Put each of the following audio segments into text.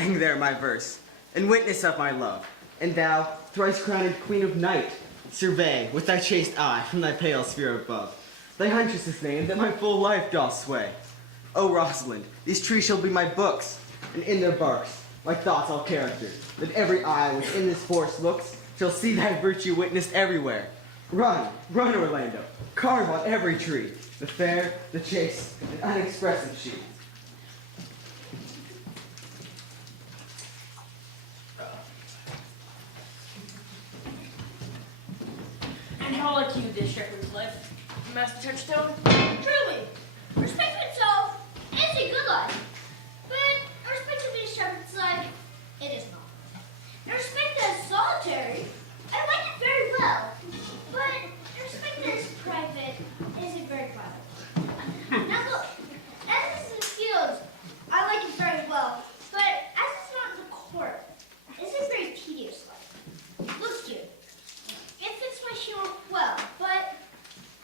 hang there my verse, in witness of my love. And thou, thrice-crowned queen of night, survey with thy chaste eye from thy pale sphere above thy huntress's name that my full life doth sway. O Rosalind, these trees shall be my books, and in their barks my thoughts all characters, that every eye which in this forest looks shall see thy virtue witnessed everywhere. Run, run, Orlando, carve on every tree the fair, the chaste, and unexpressive she. And how like you this shepherd's life, Master Touchstone? Truly, respect for itself is a good life, but respect to be a shepherd's life, it is not. And respect that is solitary, I like it very well, but respect that is private isn't very private. Now look, as it's in the fields, I like it very well, but as it's not in the court, it's a very tedious life. Look here, it fits my humor well, but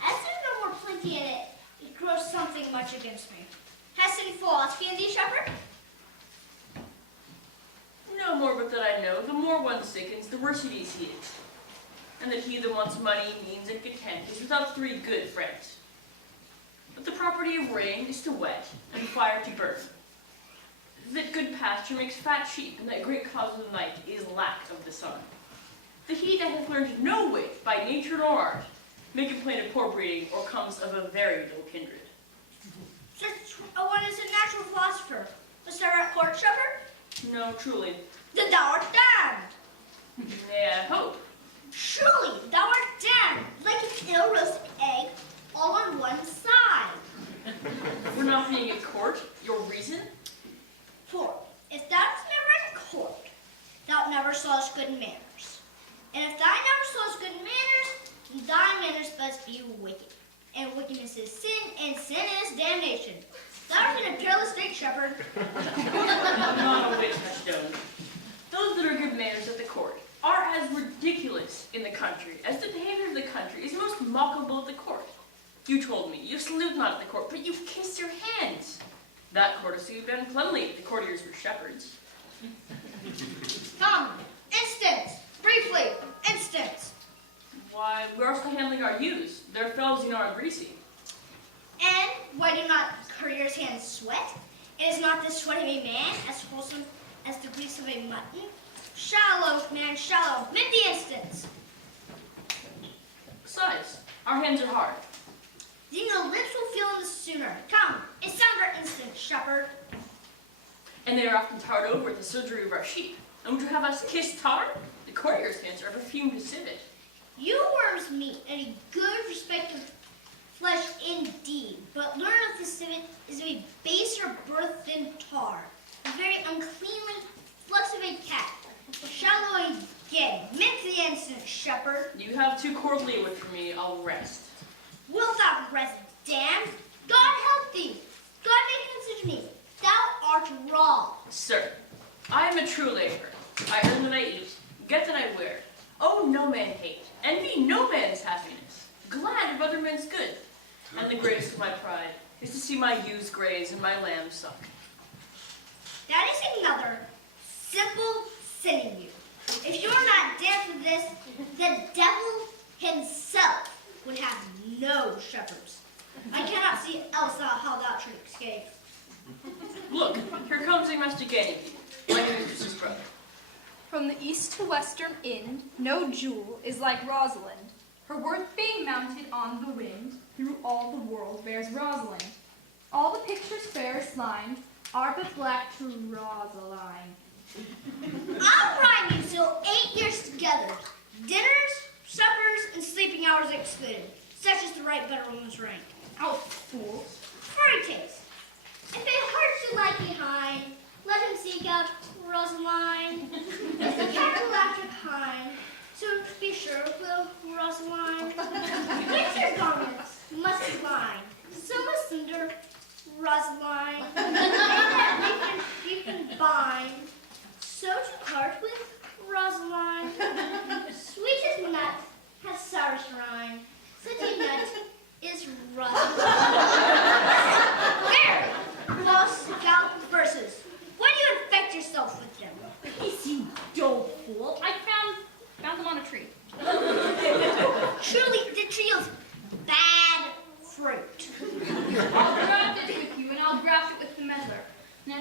as there's no more plenty in it, it grows something much against me. Has any philosophy in thee, shepherd? No more but that I know, the more one sickens, the worse it is he is. And that he that wants money, means, and content is without 3 good friends. But the property of rain is to wet, and fire to burn. That good pasture makes fat sheep, and that great cause of the night is lack of the sun. That he that hath learned no wit by nature nor art, may complain of poor breeding, or comes of a very low kindred. Such a one is a natural philosopher. Was thou at court, shepherd? No, truly. Then thou art damned. Nay, I hope. Truly, thou art damned, like an ill-roasted egg, all on one side. For not being at court, your reason? For, if thou wast never at court, thou never sawest good manners. And if thou never sawest good manners, then thy manners must be wicked. And wickedness is sin, and sin is damnation. Thou art in a perilous state, shepherd. Not a whit, Touchstone. Those that are good manners at the court are as ridiculous in the country as the behavior of the country is most mockable at the court. You told me, you salute not at the court, but you kiss your hands. That courtesy would have been cleanly if the courtiers were shepherds. Come, instance, briefly, instance. Why, we are still handling our ewes. Their fells, you know, are greasy. And why do not courtiers' hands sweat? Is not the sweat of a man as wholesome as the grease of a mutton? Shallow, man, shallow. Mid the instance. Besides, our hands are hard. Then your lips will feel them the sooner. Come, it's time for instance, shepherd. And they are often tarred over at the surgery of our sheep. And would you have us kiss tar? The courtiers' hands are perfumed to civet. You worms meat and a good respect of flesh indeed, but learn of the civet is of a baser birth than tar, a very uncleanly flux of a cat. Shallow again, mint the instant, shepherd. You have too courtly a wit for me, I'll rest. Wilt thou rest, damned? God help thee. God may consider me. Thou art wrong. Sir, I am a true laborer. I earn that I eat, get that I wear. Oh, no man hate, envy no man's happiness. Glad of other men's good. And the greatest of my pride is to see my ewes graze and my lambs suck. That is another simple sin in you. If you're not dead for this, the devil himself would have no shepherds. I cannot see else how thou should escape. Look, here comes a Master Ganymede, my mistress's brother. From the east to western Ind, no jewel is like Rosalind. Her worth being mounted on the wind, through all the world bears Rosalind. All the pictures fairest lined are but black to Rosaline. I'll rhyme you till 8 years together. Dinners, suppers, and sleeping hours excluded. Such is the right better woman's rank. Oh, fools. For a case. If a heart should lag behind, let him seek out Rosaline. If the cat will after pine, so be sure will Rosaline. Winter garments must be lined, so must cinder Rosaline. And that you can bind, so to part with Rosaline. Sweet as nut has sourest rind, such a nut is Rosaline. Very well scout verses. Why do you infect yourself with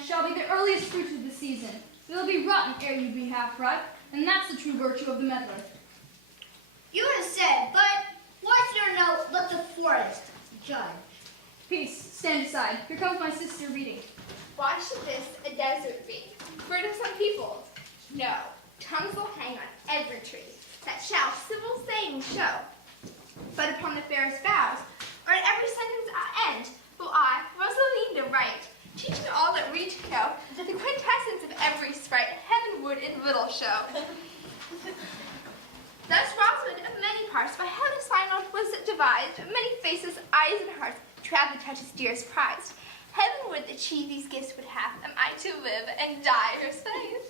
shall be the earliest fruit of the season. They'll be rotten ere you be half ripe, and that's the true virtue of the meddler. You have said, but why should no let the forest judge? Peace, stand aside. Here comes my sister reading. Why should this a desert be? Bird of some people? No, tongues will hang on every tree that shall civil saying show. But upon the fairest boughs, or at every sentence end, will I, Rosalinda, write, teaching all that read to know the quintessence of every sprite heavenward in little show. Thus Rosalind of many parts by heaven signed was devised, of many faces, eyes, and hearts, to have the touches dearest prized. Heaven would that she these gifts would have, am I to live and die her slave.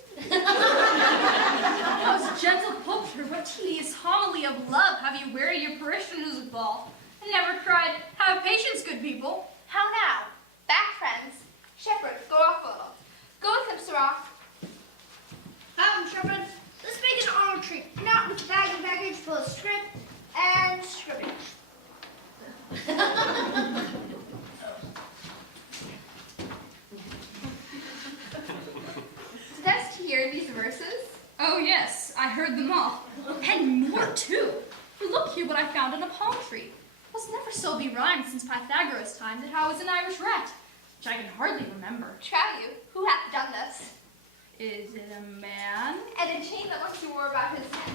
Most gentle poultry, what tedious homily of love have you wearied your parishioners withal, and never cried, have patience, good people. How now? Back, friends. Shepherd, go off a little. Go with him, Sirrah. Shepherd, let's make an honor trip, not with a bag of baggage full of script and scribbage. Dost hear these verses? Oh yes, I heard them all. And more too. For look here what I found on a palm tree. Was never so be rhymed since Pythagoras' time that how was an Irish rat, which I can hardly remember. Trow you, who hath done this? Is it a man? And a chain that once he wore about his neck.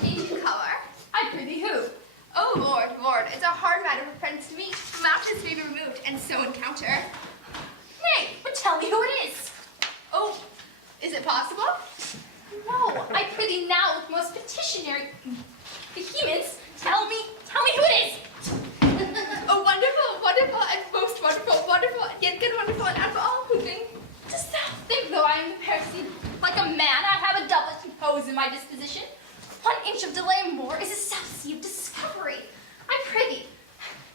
Change in color. I prithee who? Oh Lord, Lord, it's a hard matter for friends to meet. Mountains may be removed, and so encounter. Nay, but tell me who it is. Oh, is it possible? No, I prithee now with most petitionary vehemence, tell me who it is. Oh, wonderful, wonderful, and most wonderful, wonderful, and yet good, wonderful, and above all moving. Dost thou think, though I am the Percy, like a man, I have a doublet to pose in my disposition? 1 inch of delay more is a south sea of discovery. I prithee,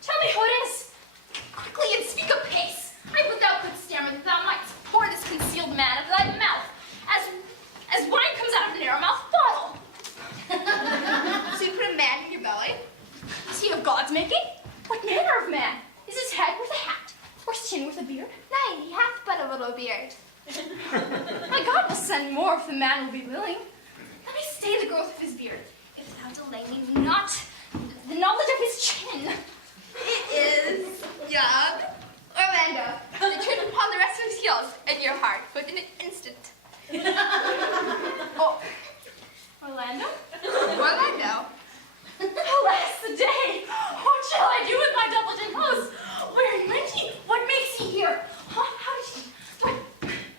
tell me who it is. Quickly and speak apace. I would thou couldst stammer that thou mightst pour this concealed man of thy mouth, as wine comes out of a narrow-mouthed bottle. So you put a man in your belly? Is he of God's making? What manner of man? Is his head worth a hat, or his chin worth a beard? Nay, he hath but a little beard. My God will send more if the man will be willing. Let me stay the growth of his beard, if thou delay me not the knowledge of his chin. It is young Orlando, the turn upon the rest of his heels, and your heart within an instant. Oh, Orlando? Orlando? Alas, the day! What shall I do with my doublet and hose? Where went he? What makes he here? Huh? How did he?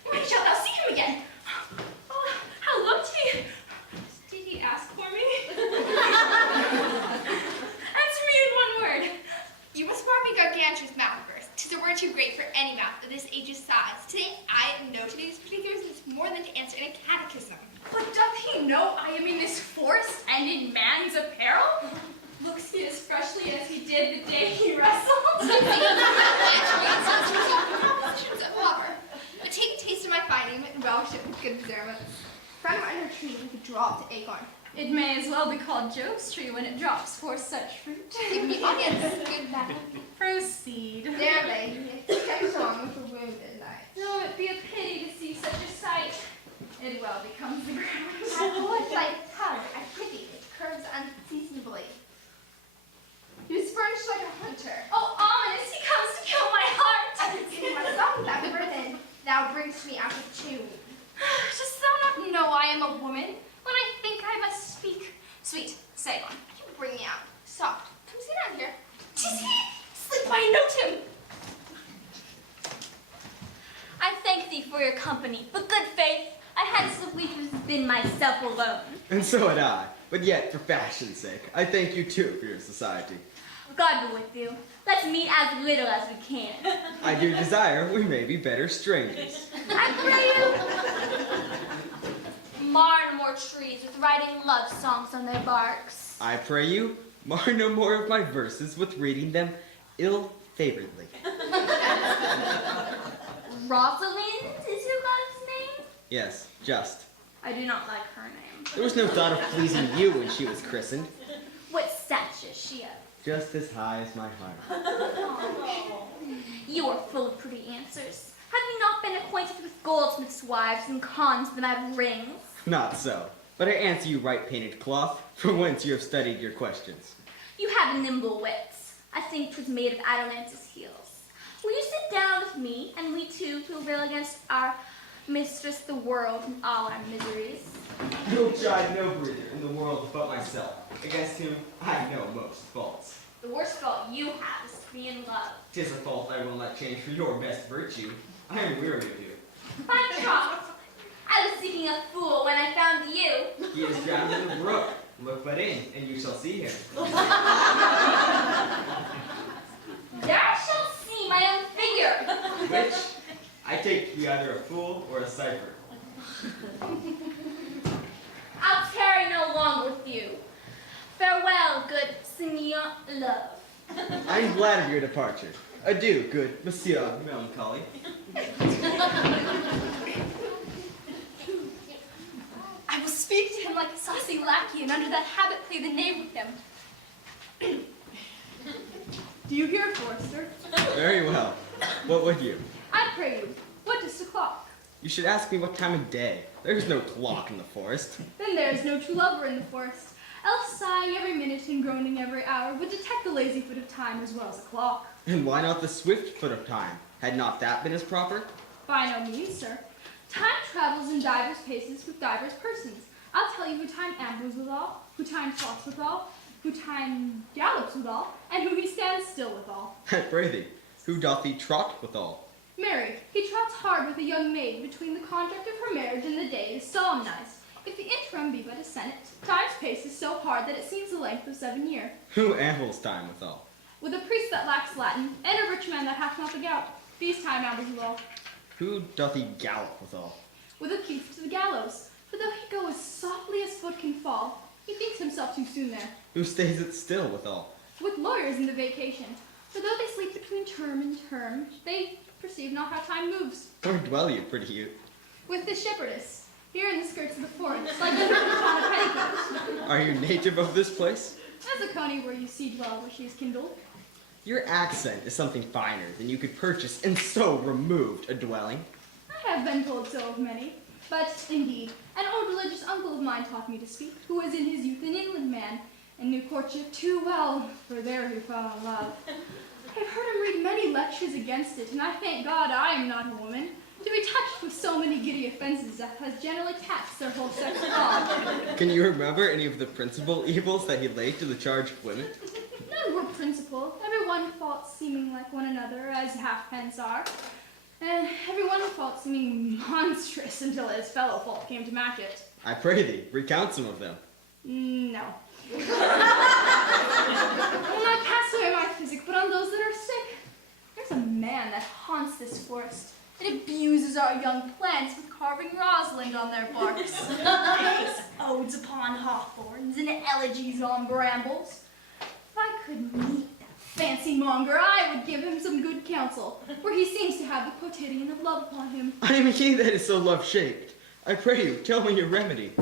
When shalt thou see him again? Oh, how looked he? Did he ask for me? Answer me in one word. You must pour me gargantuous mouth verse. 'Tis a word too great for any mouth of this age's size. Today I am noted these particulars is more than to answer in a catechism. But doth he know I am in this forest and in man's apparel? Looks he as freshly as he did the day he wrestled? Propositions of lover. But take a taste of my finding and relish it with good observance. From under a tree we could draw up to acorn. It may as well be called Jove's tree when it drops forth such fruit. Give me onions, good madam. Proceed. There lay he, kept on with a wounded knight. Though it be a pity to see such a sight, it well becomes the ground. My poet's like tongue, I pity it curves unseasonably. He was furnished like a hunter. Oh, ominous, he comes to kill my heart! I could sing my song without burden. Thou bringst me out of tune. Dost thou not know I am a woman? When I think I must speak. Sweet, say on. You bring me out. Soft. Come sit down here. 'Tis he! Slip by and note him! I thank thee for your company, but good faith, I had as lief as been myself alone. And so had I. But yet, for fashion's sake, I thank you too for your society. God be with you. Let's meet as little as we can. I do desire we may be better strangers. I pray you. Mar no more trees with writing love songs on their barks. I pray you, mar no more of my verses with reading them ill-favoredly. Rosalind is your love's name? Yes, just. I do not like her name. There was no thought of pleasing you when she was christened. What stature is she of? Just as high as my heart. You are full of pretty answers. Have you not been acquainted with goldsmiths' wives and cons them at rings? Not so. But I answer you right, painted cloth, for once you have studied your questions. You have nimble wits. I think 'twas made of Atalanta's heels. Will you sit down with me, and we two will rail against our mistress the world and all our miseries? You'll chide no breather in the world but myself, against whom I know most faults. The worst fault you have is to be in love. 'Tis a fault I will not change for your best virtue. I am weary of you. By troth, I was seeking a fool when I found you. He is drowned in the brook. Look but in, and you shall see him. Thou shalt see my own figure. Which I take to be either a fool or a cipher. I'll tarry no longer with you. Farewell, good Signor Love. I'm glad of your departure. Adieu, good Monsieur Melancholy. I will speak to him like a saucy lackey, and under that habit play the knave with him. Do you hear, Forster? Very well. What would you? I pray you, what is the clock? You should ask me what time of day. There is no clock in the forest. Then there is no true lover in the forest. Else sighing every minute and groaning every hour would detect the lazy foot of time as well as a clock. And why not the swift foot of time? Had not that been as proper? By no means, sir. Time travels in divers paces with divers persons. I'll tell you who time ambles withal, who time trots withal, who time gallops withal, and who he stands still withal. I pray thee, who doth he trot withal? Marry, he trots hard with a young maid between the contract of her marriage and the day is solemnized. If the interim be but a senate, time's pace is so hard that it seems the length of 7 years. Who ambles time withal? With a priest that lacks Latin, and a rich man that hath not the gout, these time ambles withal. Who doth he gallop withal? With a youth to the gallows, for though he go as softly as foot can fall, he thinks himself too soon there. Who stays it still withal? With lawyers in the vacation, for though they sleep between term and term, they perceive not how time moves. Where dwell you, pretty youth? With the shepherdess, here in the skirts of the forest, like the upon a petticoat. Are you native of this place? As a coney where you see dwell where she is kindled. Your accent is something finer than you could purchase in so removed a dwelling. I have been told so of many, but indeed, an old religious uncle of mine taught me to speak, who was in his youth an inland man, and knew courtship too well, for there he fell in love. I've heard him read many lectures against it, and I thank God I am not a woman, to be touched with so many giddy offenses that has generally taxed their whole sex thought. Can you remember any of the principal evils that he laid to the charge of women? None were principal, every one fault seeming like one another, as halfpence are, and every one fault seeming monstrous until his fellow fault came to match it. I pray thee, recount some of them. No. I will not cast away my physic, but on those that are sick. There's a man that haunts this forest, and abuses our young plants with carving Rosalind on their barks. Pays odes upon hawthorns and elegies on brambles. If I could meet that fancy monger, I would give him some good counsel, for he seems to have the quotidian of love upon him. I am he that is so love-shaped. I pray you, tell me your remedy.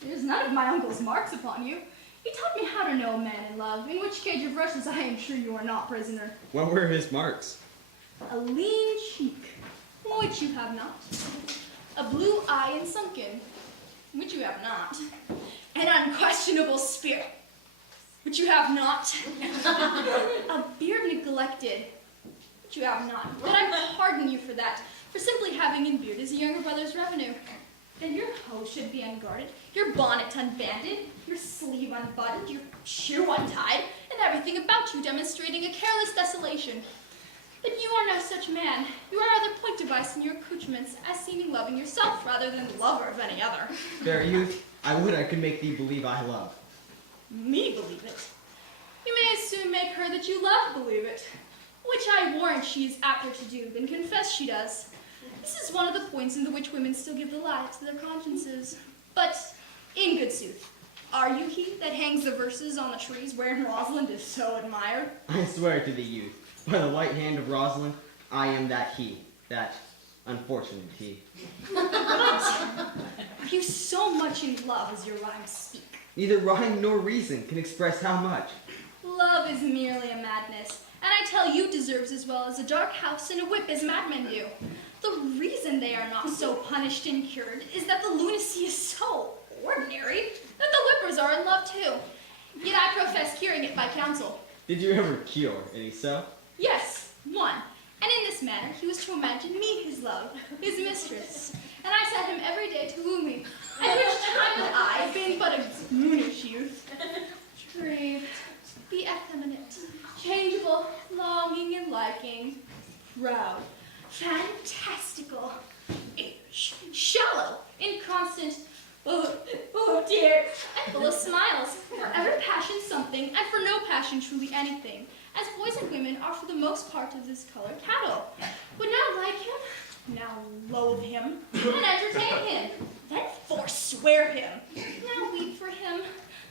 There's none of my uncle's marks upon you. He taught me how to know a man in love, in which cage of rushes I am sure you are not prisoner. What were his marks? A lean cheek, which you have not. A blue eye and sunken, which you have not. An unquestionable spirit, which you have not. A beard neglected, which you have not. But I pardon you for that, for simply having in beard is a younger brother's revenue. Then your hose should be unguarded, your bonnet unbanded, your sleeve unbuttoned, your shoe untied, and everything about you demonstrating a careless desolation. But you are no such man. You are rather point device in your accoutrements, as seeming loving yourself rather than lover of any other. Fair youth, I would I could make thee believe I love. Me believe it. You may as soon make her that you love believe it, which I warrant she is apter to do than confess she does. This is one of the points in the which women still give the lie to their consciences. But, in good sooth, are you he that hangs the verses on the trees wherein Rosalind is so admired? I swear to thee, youth, by the white hand of Rosalind, I am that he, that unfortunate he. Are you so much in love as your rhymes speak? Neither rhyme nor reason can express how much. Love is merely a madness, And I tell you deserves as well as a dark house and a whip as madmen do. The reason they are not so punished and cured is that the lunacy is so ordinary that the whippers are in love too. Yet I profess curing it by counsel. Did you ever cure any so? Yes, one. And in this manner he was to imagine me his love, his mistress. And I set him every day to woo me, at which time that I, being but a moonish youth, craved, be effeminate, changeable, longing and liking, proud, fantastical, shallow, inconstant, oh dear, and full of smiles, for every passion something, and for no passion truly anything, as boys and women are for the most part of this color cattle, would now like him, now loathe him, and entertain him, then forswear him, now weep for him,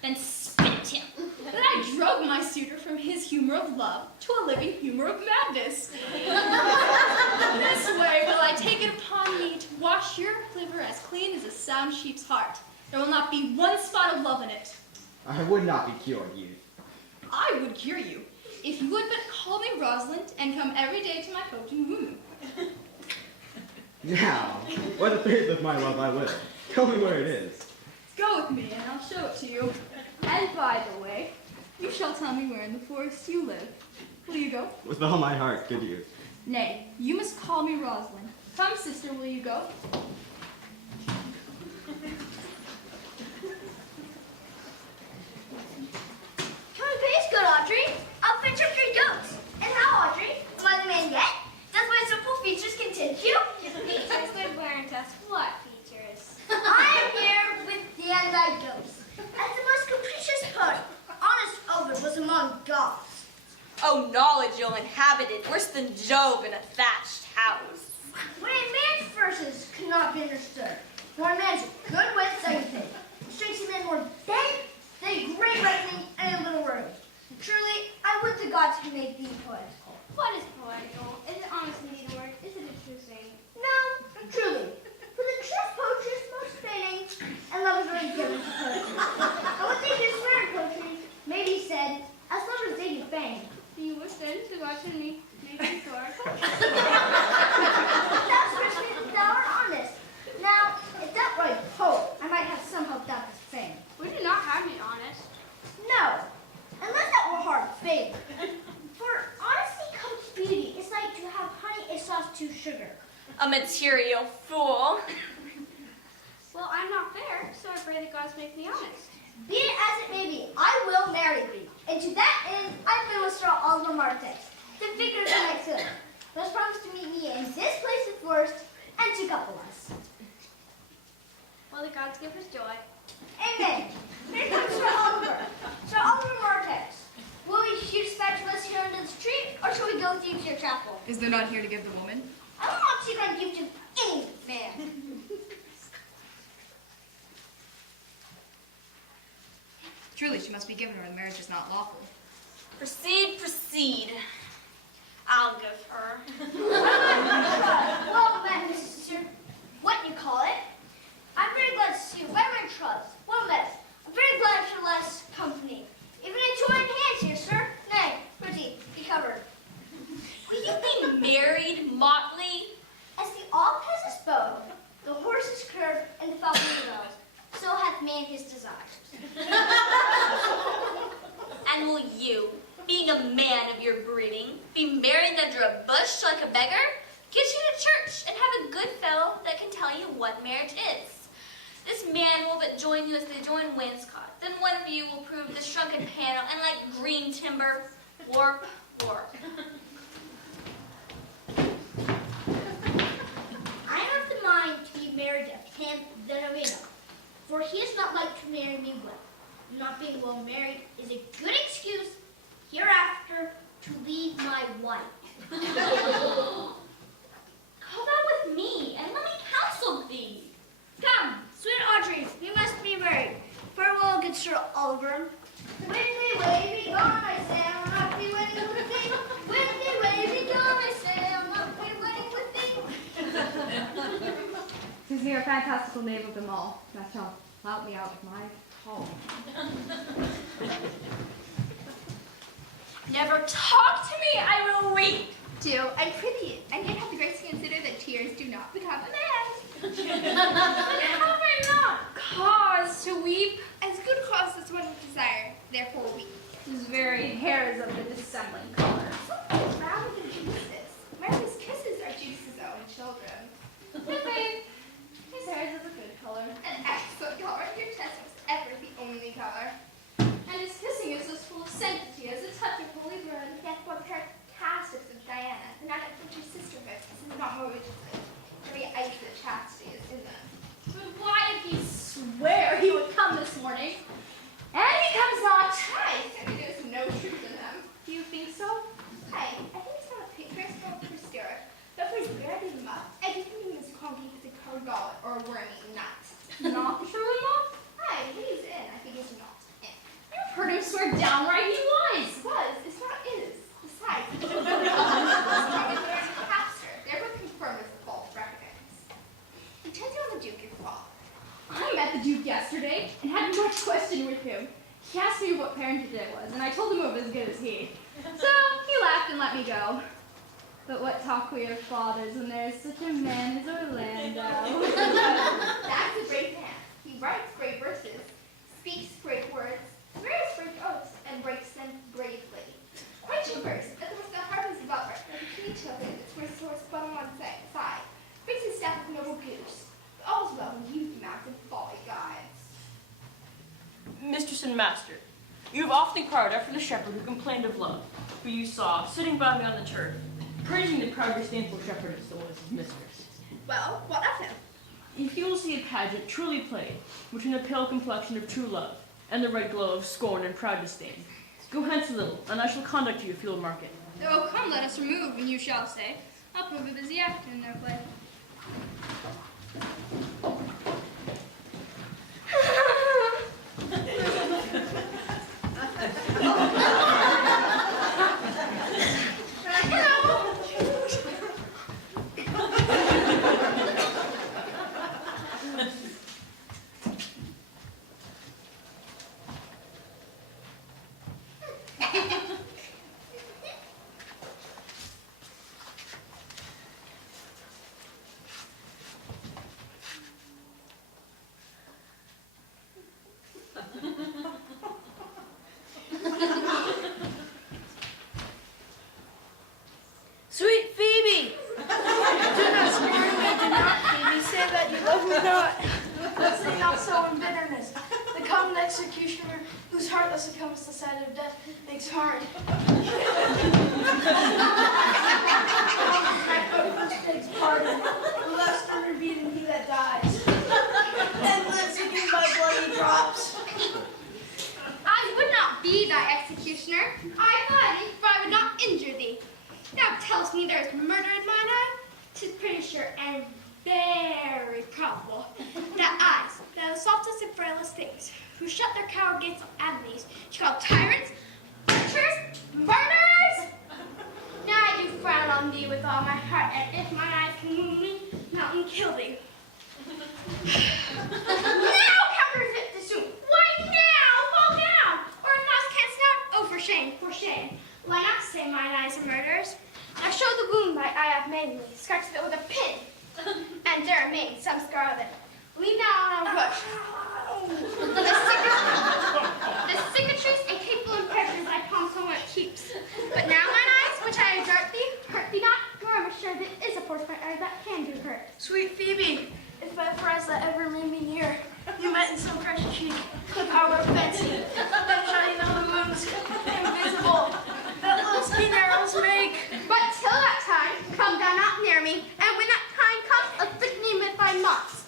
then spit him. Then I drug my suitor from his humor of love to a living humor of madness. This way will I take it upon me to wash your liver as clean as a sound sheep's heart. There will not be one spot of love in it. I would not be cured, youth. I would cure you, if you would but call me Rosalind and come every day to my coach and woo me. Now, what the faith of my love I will. Tell me where it is. Go with me and I'll show it to you. And by the way, you shall tell me where in the forest you live. Will you go? With all my heart, good youth. Nay, you must call me Rosalind. Come, sister, will you go? Come in peace, good Audrey. I'll fetch up your goats. And how, Audrey? Am I the man yet? Does my simple features content you? Features would warrant us what features? I am here with the undyed ghost. As the most capricious poet, honest Ovid was among gods. Oh, knowledge you'll inhabit it, worse than Jove in a thatched house. When a man's verses could not be understood, nor a man's good wits anything, strikes a man more than they great reckoning and a little word. Truly, I would the gods had made thee poetical. What is poetical? Is it honest indeed a word? Is it a true saying? No, truly. For the true poetry is most fitting, and love is really given to poetry. And what they do swear in poetry may be said, as lovers they do fame. Do you wish then to God to me make me poetical? Thou swearest me that thou art honest. Now, if that were a poet, I might have some hope thou couldst fame. We do not have me honest. No, unless that were hard favor. For honesty comes beauty. It's like to have honey and sauce to sugar. A material fool. Well, I'm not fair, so I pray the gods make me honest. Be it as it may be, I will marry thee. And to that end, I've been with Sir Oliver Martex, the vicar of my son, who has promised to meet me in this place of forest and to couple us. Well, the gods give us joy. Amen. Here comes Sir Oliver. Sir Oliver Martex. Will you dispatch us here under the tree, or shall we go with you to your chapel? Is there none here to give the woman? I will not see that gift of any man. Truly, she must be given her. The marriage is not lawful. Proceed, proceed. I'll give her. Welcome back, Mrs. Sister. What you call it? I'm very glad to see you. Where my trust? Well met. I'm very glad for less company. Even in two hands here, sir. Nay, pretty, be covered. Will you be married, Motley? As the ox has his bow, the horse is curved, and the falcon rebels, so hath man his desires. And will you, being a man of your breeding, be married under a bush like a beggar? Get you to church and have a good fellow that can tell you what marriage is. This man will but join you as they join wainscot. Then one of you will prove the shrunken panel, and like green timber, warp, warp. I am of the mind to be married of him than of Enoch, for he is not like to marry me well. Not being well married is a good excuse hereafter to leave my wife. Come out with me, and let me counsel thee. Come, sweet Audrey, we must be married. Farewell, good Sir Oliver. Windy, wavy, gone, I say, I'll not be wedding with thee. Windy, wavy, gone, I say, I'll not be wedding with thee. Tis near a fantastical knave of them all, that shall help me out with my call. Never talk to me Sweet! Do. I'm pretty, and yet have the grace to consider that tears do not become a man. Have I not cause to weep? As good cause as one would desire, therefore weep. His very hairs of the dissembling color. Something round than Judas. Mary's kisses are Judas's own children. Yet his hairs is a good color. An excellent color. Your chest was ever the only color. And his kissing is as full of sanctity as a touch of holy blood. Yet one pair of castiffs of Diana, the knight of your sisterhood, is not more religiously. Every ice of chastity is in them. But why did he swear he would come this morning? And he comes not. Hi, there's no truth in them. Do you think so? Hi, I think it's not a picture, it's not a posterior. But for barely the muff, everything in this conky is a cold goblet or a worm-eaten nut. Not truly, Mom? Hi, he's in. I think he's not in. I've heard him swear downright he was. It's not is. Besides, it's probably learned faster. Therefore confirmed as the false reckonings. You tend to on the Duke, your father. I met the Duke yesterday and had much question with him. He asked me what parentage it was, and I told him it was as good as he. So he laughed and let me go. But what talk we of fathers when there is such a man as Orlando? That's a great man. He writes great verses, speaks great words, swears great oaths, and breaks them bravely. Quite verse, as was the harpers lover, and the key children that swears swords but on one side, breaks his staff with noble goose. All's well when youth mounts and folly guides. Mistress and master, you have often cried after the shepherd who complained of love, who you saw sitting by me on the turf, praising the proud disdainful shepherdess that was his mistress. Well, what of him? If he will see a pageant truly played between the pale complexion of true love and the red glow of scorn and proud disdain, go hence a little, and I shall conduct you if you will mark it. Oh, come, let us remove, and you shall say, I'll prove a busy actor in their play. Sweet Phoebe! Do not spare me, do not, Phoebe. Say that you love me not. But say not so in bitterness. The common executioner, whose heart thus succumbs to the sight of death, makes hard. Takes pardon, less than repeating he that dies. And lives again by bloody drops. I would not be thy executioner. I would, if I would not injure thee. Thou tellest me there is murder in mine eye? 'Tis pretty sure and very probable that eyes, that are the softest and frailest things, who shut their coward gates on enemies, shall call tyrants, butchers, murderers. Now I do frown on thee with all my heart, and if mine eyes can wound me, mount and kill thee. Now counters it too soon. Why now? Fall down, or if thou canst not, oh for shame, for shame. Why not say mine eyes are murderers? Now show the wound thy eye hath made me, scratched it with a pin, and there remains some scar of it. Lean down on a bush. The cicatrice and capable impressions thy palm somewhat keeps. But now mine eyes, which I exert thee, hurt thee not, nor am I sure there is a portion of my eye that can do hurt. Sweet Phoebe, if by prize that ever made me near, you met in some fresh cheek, the power of fancy, then shall you know the wounds invisible that little skin arrows make. But till that time, come thou not near me, and when that time comes, afflict me with thy mocks.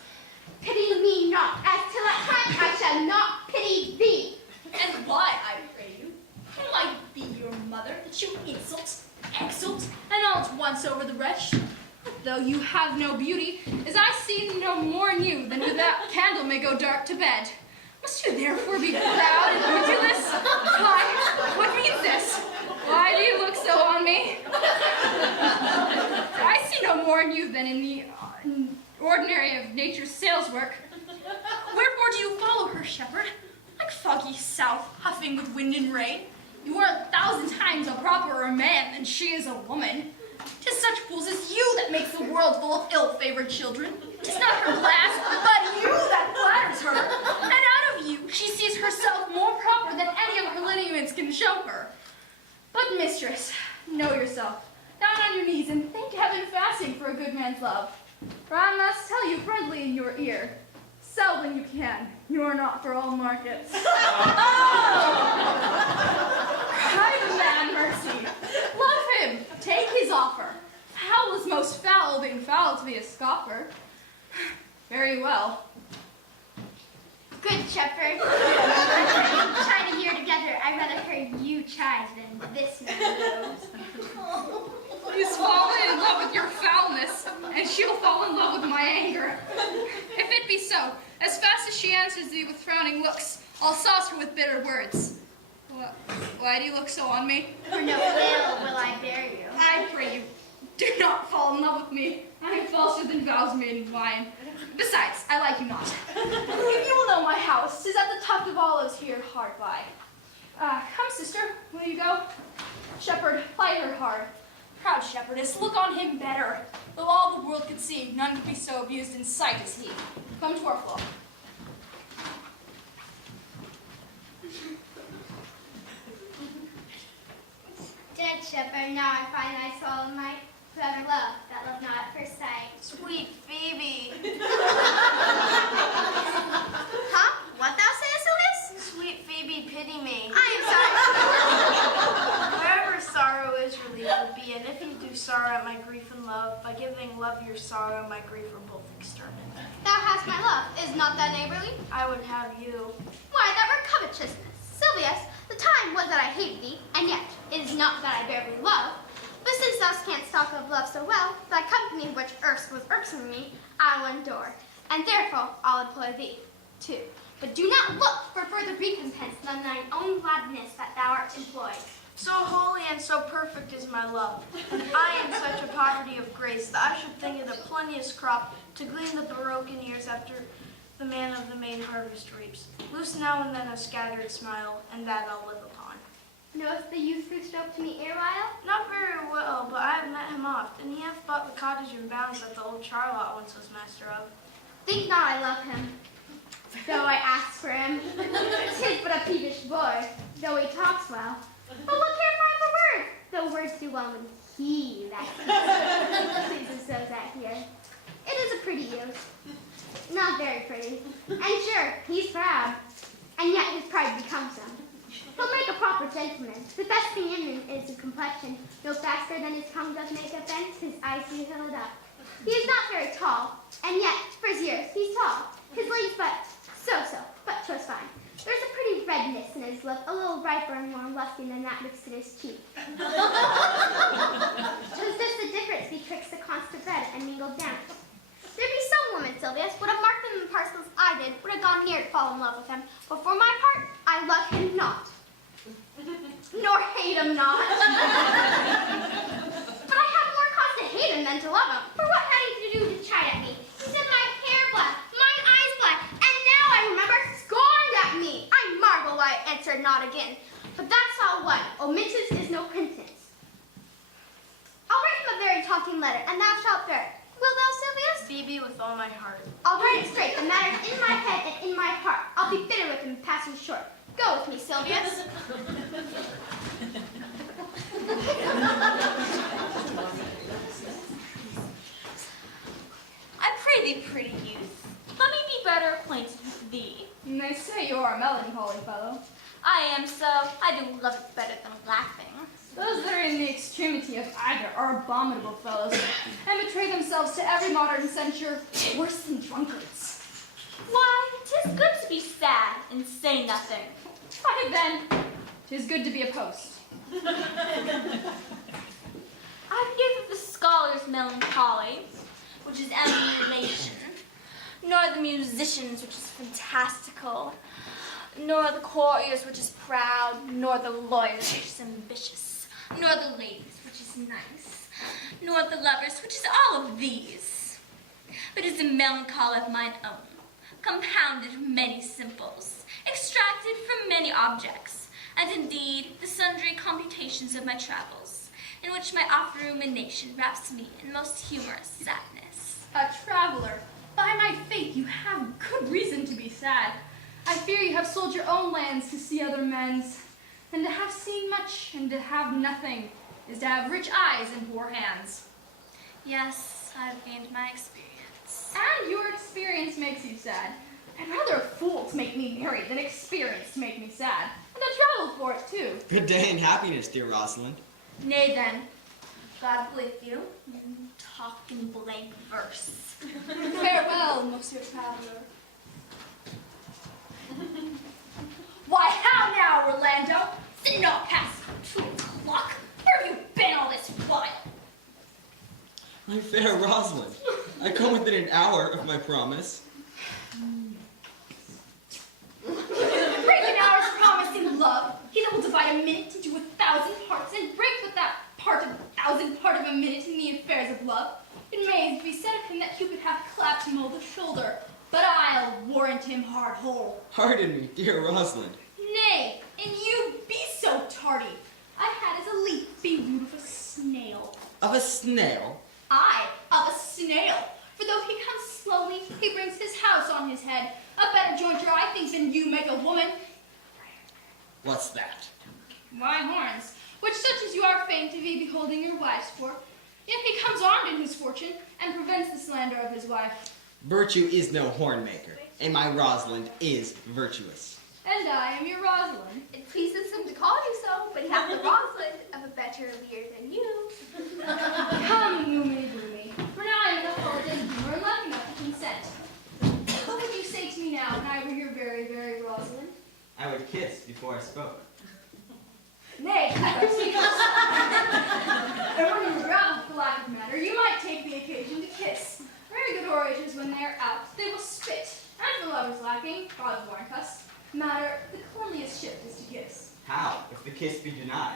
Pity me not, as till that time I shall not pity thee. And why, I pray you? Can I be your mother that you insult, exult, And all at once over the wretch. Though you have no beauty, as I see no more in you than with that candle may go dark to bed. Must you therefore be proud and ridiculous? Why, what means this? Why do you look so on me? I see no more in you than in the ordinary of nature's sales work. Wherefore do you follow her, shepherd? Like foggy south, huffing with wind and rain? You are 1,000 times a properer man than she is a woman. 'Tis such fools as you that makes the world full of ill-favored children. 'Tis not her glass, but you that flatters her. And out of you she sees herself more proper than any of her lineaments can show her. But mistress, know yourself. Down on your knees and thank heaven fasting for a good man's love. For I must tell you friendly in your ear, sell when you can. You are not for all markets. Cry the man mercy. Love him. Take his offer. Foul is most foul, being foul to be a scoffer. Very well. Good shepherd. I'm trying a year together. I'd rather hear you chide than this man knows. He's fallen in love with your foulness, and she'll fall in love with my anger. If it be so, as fast as she answers thee with frowning looks, I'll sauce her with bitter words. Why do you look so on me? For no ill will I bear you. I pray you, do not fall in love with me. I am falser than vows made in wine. Besides, I like you not. You will know my house. 'Tis at the tuft of olives here hard by. Come, sister, will you go? Shepherd, ply her hard. Proud shepherdess, look on him better. Though all the world could see, none could be so abused in sight as he. Come to our floor. Dead shepherd, now I find I swallow my forever love, that love not at first sight. Sweet Phoebe. Huh? What thou sayest, Sylvius? Sweet Phoebe, pity me. I am sorry. Wherever sorrow is relieved will be, and if you do sorrow at my grief and love, by giving love your sorrow, my grief are both exterminated. Thou hast my love. Is not that neighborly? I would have you. Why, that were covetousness. Sylvius, the time was that I hated thee, and yet it is not that I bear thee love. But since thou canst talk of love so well, thy company which erst was irksome to me, I will endure, and therefore I'll employ thee, too. But do not look for further recompense than thine own gladness that thou art employed. So holy and so perfect is my love. I in such a poverty of grace that I should think it a plenteous crop to glean the broken ears after the man of the main harvest reaps. Loose now and then a scattered smile, and that I'll live upon. Knowest the youth who spoke to me erewhile? Not very well, but I have met him oft, and he hath bought the cottage and bounds that the old Charlotte once was master of. Think not I love him, though I ask for him. 'Tis but a peevish boy, though he talks well. But what care I for words, though words do well when he that pleases those that hear. It is a pretty youth, not very pretty, and sure, he's proud, and yet his pride becomes him. He'll make a proper gentleman. The best thing in him is his complexion. No faster than his tongue does make offense, his eyes do fill it up. He is not very tall, and yet, for his years, he's tall. His legs but so-so, but 'twas fine. There's a pretty redness in his look, a little riper and more lusty than that mixed in his cheek. 'Twas this the difference betwixt the constant red and mingled downs. There be some women, Sylvius, would have marked him in parcels I did, would have gone near to fall in love with him, but for my part, I love him not. Nor hate him not. But I have more cause to hate him than to love him. For what had he to do to chide at me? He said my hair black, mine eyes black, and now I remember scorned at me. I marvel why I answered not again. But that's all one. Omittance is no pretense. I'll write him a very taunting letter, and thou shalt bear it. Will thou, Sylvius? Phoebe, with all my heart. I'll write it straight. The matter's in my head and in my heart. I'll be bitter with him, passing short. Go with me, Sylvius. I pray thee, pretty youth, let me be better acquainted with thee. They say you are a melancholy fellow. I am so. I do love it better than laughing. Those that are in the extremity of either are abominable fellows, and betray themselves to every modern censure worse than drunkards. Why, 'tis good to be sad and say nothing. Why then, 'tis good to be a post. I give the scholar's melancholy, which is emulation, nor the musician's, which is fantastical, nor the courtier's, which is proud, nor the lawyer's, which is ambitious, nor the lady's, which is nice, nor the lover's, which is all of these. But it is a melancholy of mine own, compounded of many simples, extracted from many objects, and indeed the sundry computations of my travels, in which my off-rumination wraps me in most humorous sadness. A traveler. By my faith, you have good reason to be sad. I fear you have sold your own lands to see other men's. And to have seen much and to have nothing is to have rich eyes and poor hands. Yes, I've gained my experience. And your experience makes you sad. I'd rather a fool to make me merry than experience to make me sad. And I traveled for it too. Good day and happiness, dear Rosalind. Nay then, God bless you. You talk in blank verse. Farewell, Monsieur Traveler. Why, how now, Orlando? Is it not past 2 o'clock? Where have you been all this while? My fair Rosalind, I come within an hour of my promise. Break an hour's promising love. He that will divide a minute into 1,000 parts and break with that part of 1,000 part of a minute in the affairs of love. It may be said of him that Cupid hath clapped him over the shoulder, but I'll warrant him heart whole. Pardon me, dear Rosalind. Nay, and you be so tardy. I had as a leaf be rude of a snail. Of a snail? Aye, of a snail. For though he comes slowly, he brings his house on his head. A better jointure, I think, than you make a woman. What's that? My horns, which such as you are famed to be beholding your wives for. Yet he comes armed in his fortune, and prevents the slander of his wife. Virtue is no horn maker, and my Rosalind is virtuous. And I am your Rosalind. It pleases him to call you so, but he hath the Rosalind of a better leer than you. Come, Moomy Bloomy, for now I am in a holiday humor and laughing at the consent. What would you say to me now when I were your very, very Rosalind? I would kiss before I spoke. Nay, I perceive. And when you were out for lack of matter, you might take the occasion to kiss. Very good orators, when they are out, they will spit. And for lovers lacking, God warn us, matter, the cleanliest shift is to kiss. How, if the kiss be denied?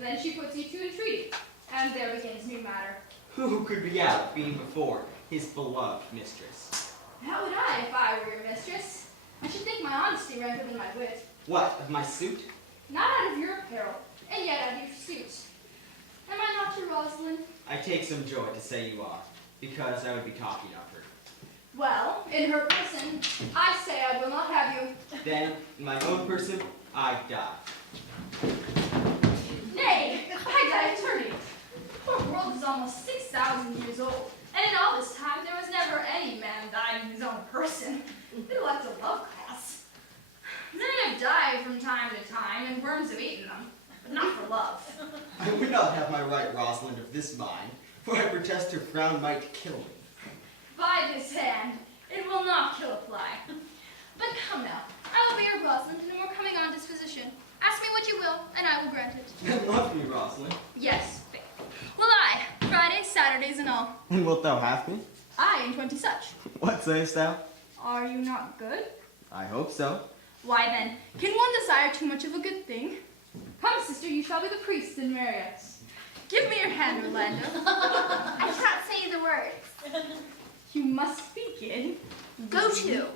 Then she puts you to entreaty, and there begins new matter. Who could be out, being before his beloved mistress? How would I, if I were your mistress? I should think my honesty ranked than my wit. What, of my suit? Not out of your apparel, and yet out of your suit. Am I not your Rosalind? I take some joy to say you are, because I would be talking of her. Well, in her person, I say I will not have you. Then, in my own person, I die. Nay, I die eternity. The poor world is almost 6,000 years old, and in all this time there was never any man died in his own person. They left a love class. Men have died from time to time, and worms have eaten them, but not for love. I would not have my right Rosalind of this mind, for I protest her frown might kill me. By this hand, it will not kill a fly. But come now, I will be your Rosalind in a more coming on disposition. Ask me what you will, and I will grant it. And love me, Rosalind. Yes, faith. Will I, Fridays, Saturdays, and all. And wilt thou have me? I and 20 such. What sayest thou? Are you not good? I hope so. Why then, can one desire too much of a good thing? Come, sister, you shall be the priest and marry us. Give me your hand, Orlando. I cannot say the words. You must begin. Go to.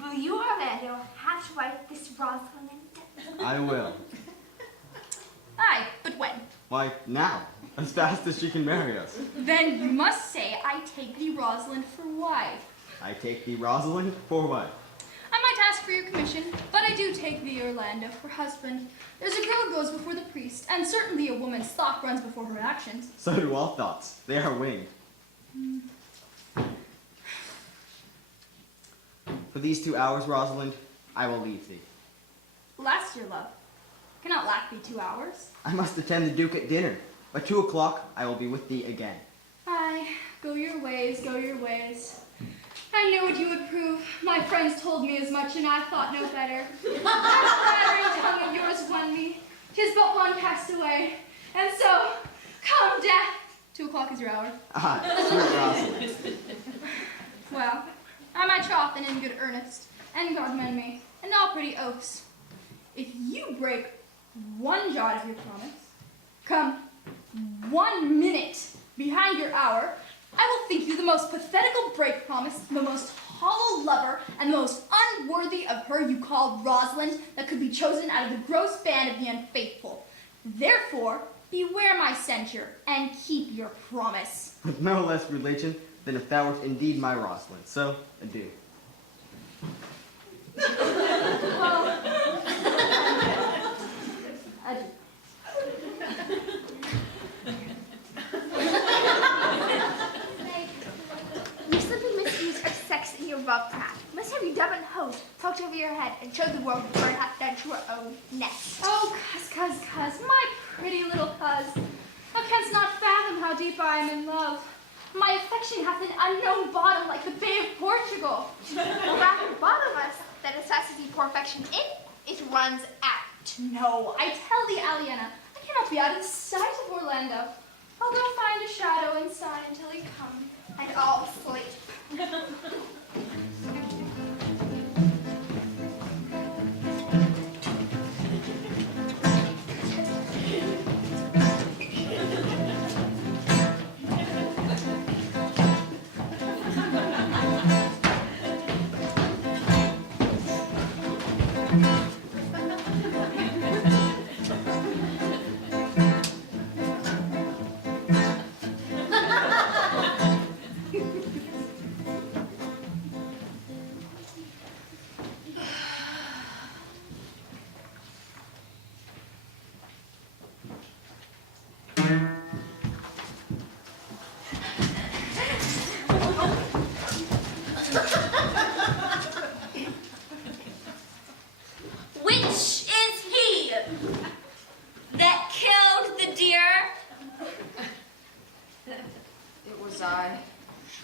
Will you, Orlando, have to wife this Rosalind? I will. Aye, but when? Why, now. As fast as she can marry us. Then you must say, I take thee, Rosalind, for wife. I take thee, Rosalind, for what? I might ask for your commission, but I do take thee, Orlando, for husband. There's a girl who goes before the priest, and certainly a woman's thought runs before her actions. So do all thoughts. They are winged. For these 2 hours, Rosalind, I will leave thee. Last year, love. Cannot lack thee 2 hours. I must attend the Duke at dinner. By 2 o'clock, I will be with thee again. Aye, go your ways, go your ways. I knew what you would prove. My friends told me as much, and I thought no better. That flattering tongue of yours won me. 'Tis but one cast away. And so, come, death. 2 o'clock is your hour. Ah, sweet Rosalind. Well, I my troth and in good earnest, and God mend me, and all pretty oaths. If you break one jot of your promise, come 1 minute behind your hour, I will think you the most pathetical break promise, the most hollow lover and the most unworthy of her you call Rosalind that could be chosen out of the gross band of the unfaithful. Therefore, beware my censure, and keep your promise. With no less religion than if thou wert indeed my Rosalind. So, adieu. Adieu. You simply misused our sex in your love craft. Must have your dumb and hose talked over your head and showed the world what bird hath done to her own nest. Oh, cuz, my pretty little cuz, thou canst not fathom how deep I am in love. My affection hath an unknown bottom like the Bay of Portugal. Or rather bottomless, that as fast as you pour affection in, it runs out. No, I tell thee, Aliena, I cannot be out of the sight of Orlando. I'll go find a shadow and sigh until he come. And all sleep. Which is he that killed the deer? It was I.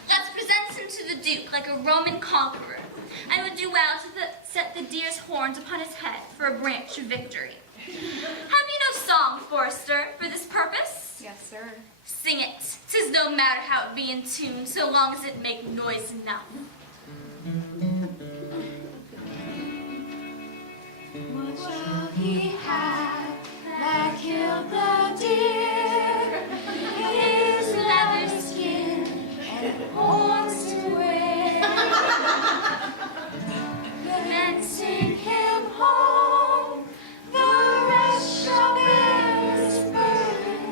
Let's present him to the Duke like a Roman conqueror, and would do well to set the deer's horns upon his head for a branch of victory. Have you no song, Forester, for this purpose? Yes, sir. Sing it. 'Tis no matter how it be in tune, so long as it make noise enough. What shall he have that killed the deer? His leather skin and horns to wear. Then sing him home, the rest shall bear his burden.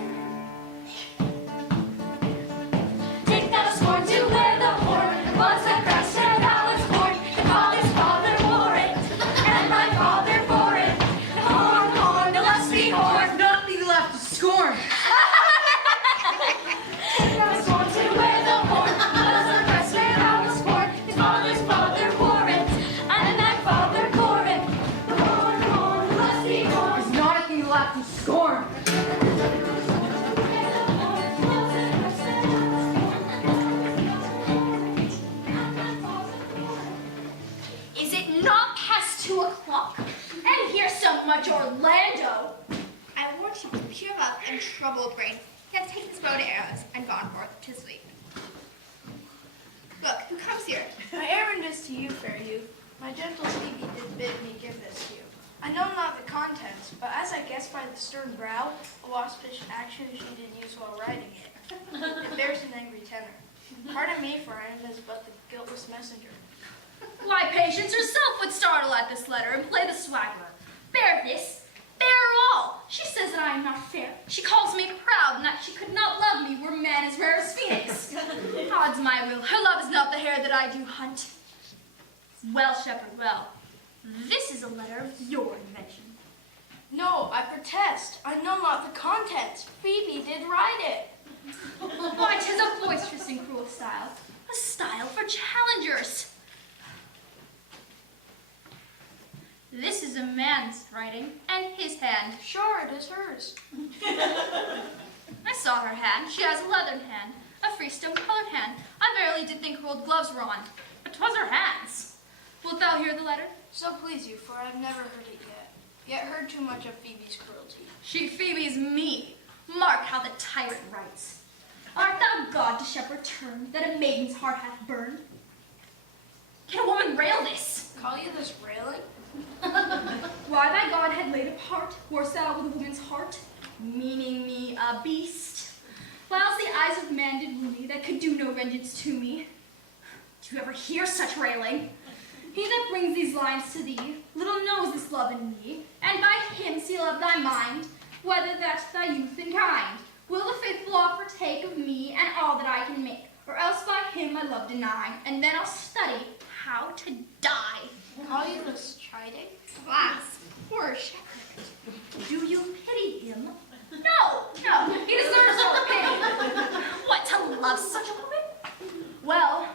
Take thou scorn to wear the horn, and was the Christ ere thou was born. The father's father wore it, and my father bore it. The horn, horn, the lusty horn. Nothing left to scorn. Take thou scorn to wear the horn, was the Christ ere thou was born. His father's father wore it, and my father bore it. The horn, horn, the lusty horn. There's not a thing left to scorn. Is it not past 2 o'clock? And here's so much Orlando. I warned you with pure love and troubled brain. He hath taken his bow and arrows and gone forth to sleep. Look, who comes here? My errand is to you, fair youth. My gentle Phoebe did bid me give this to you. I know not the contents, but as I guess by the stern brow, a waspish action she did use while writing it. It bears an angry tenor. Pardon me, for I am as but the guiltless messenger. Why, Patience herself would startle at this letter and play the swaggler. Bear this, bear all. She says that I am not fair. She calls me proud and that she could not love me were man as rare as Phoenix. Odds my will, her love is not the hare that I do hunt. Well, shepherd, well, this is a letter of your invention. No, I protest. I know not the contents. Phoebe did write it. Why, 'tis a boisterous and cruel style, a style for challengers. This is a man's writing, and his hand. Sure, it is hers. I saw her hand. She has a leathern hand, a freestone-colored hand. I verily did think her old gloves were on, but 'twas her hands. Wilt thou hear the letter? So please you, for I have never heard it yet heard too much of Phoebe's cruelty. She Phoebe's me. Mark how the tyrant writes. Art thou God to shepherd turn, that a maiden's heart hath burned? Can a woman rail this? Call you this railing? Why thy God had laid apart, warst thou with a woman's heart, meaning me a beast? Whilst the eyes of man did woo me, that could do no vengeance to me. Do you ever hear such railing? He that brings these lines to thee, little knows this love in me, and by him seal up thy mind, whether that's thy youth and kind. Will the faithful offer take of me and all that I can make, or else by him my love deny, and then I'll study how to die. Call you this chiding? Alas, poor shepherd. Do you pity him? No, he deserves no pity. What, to love such a woman? Well,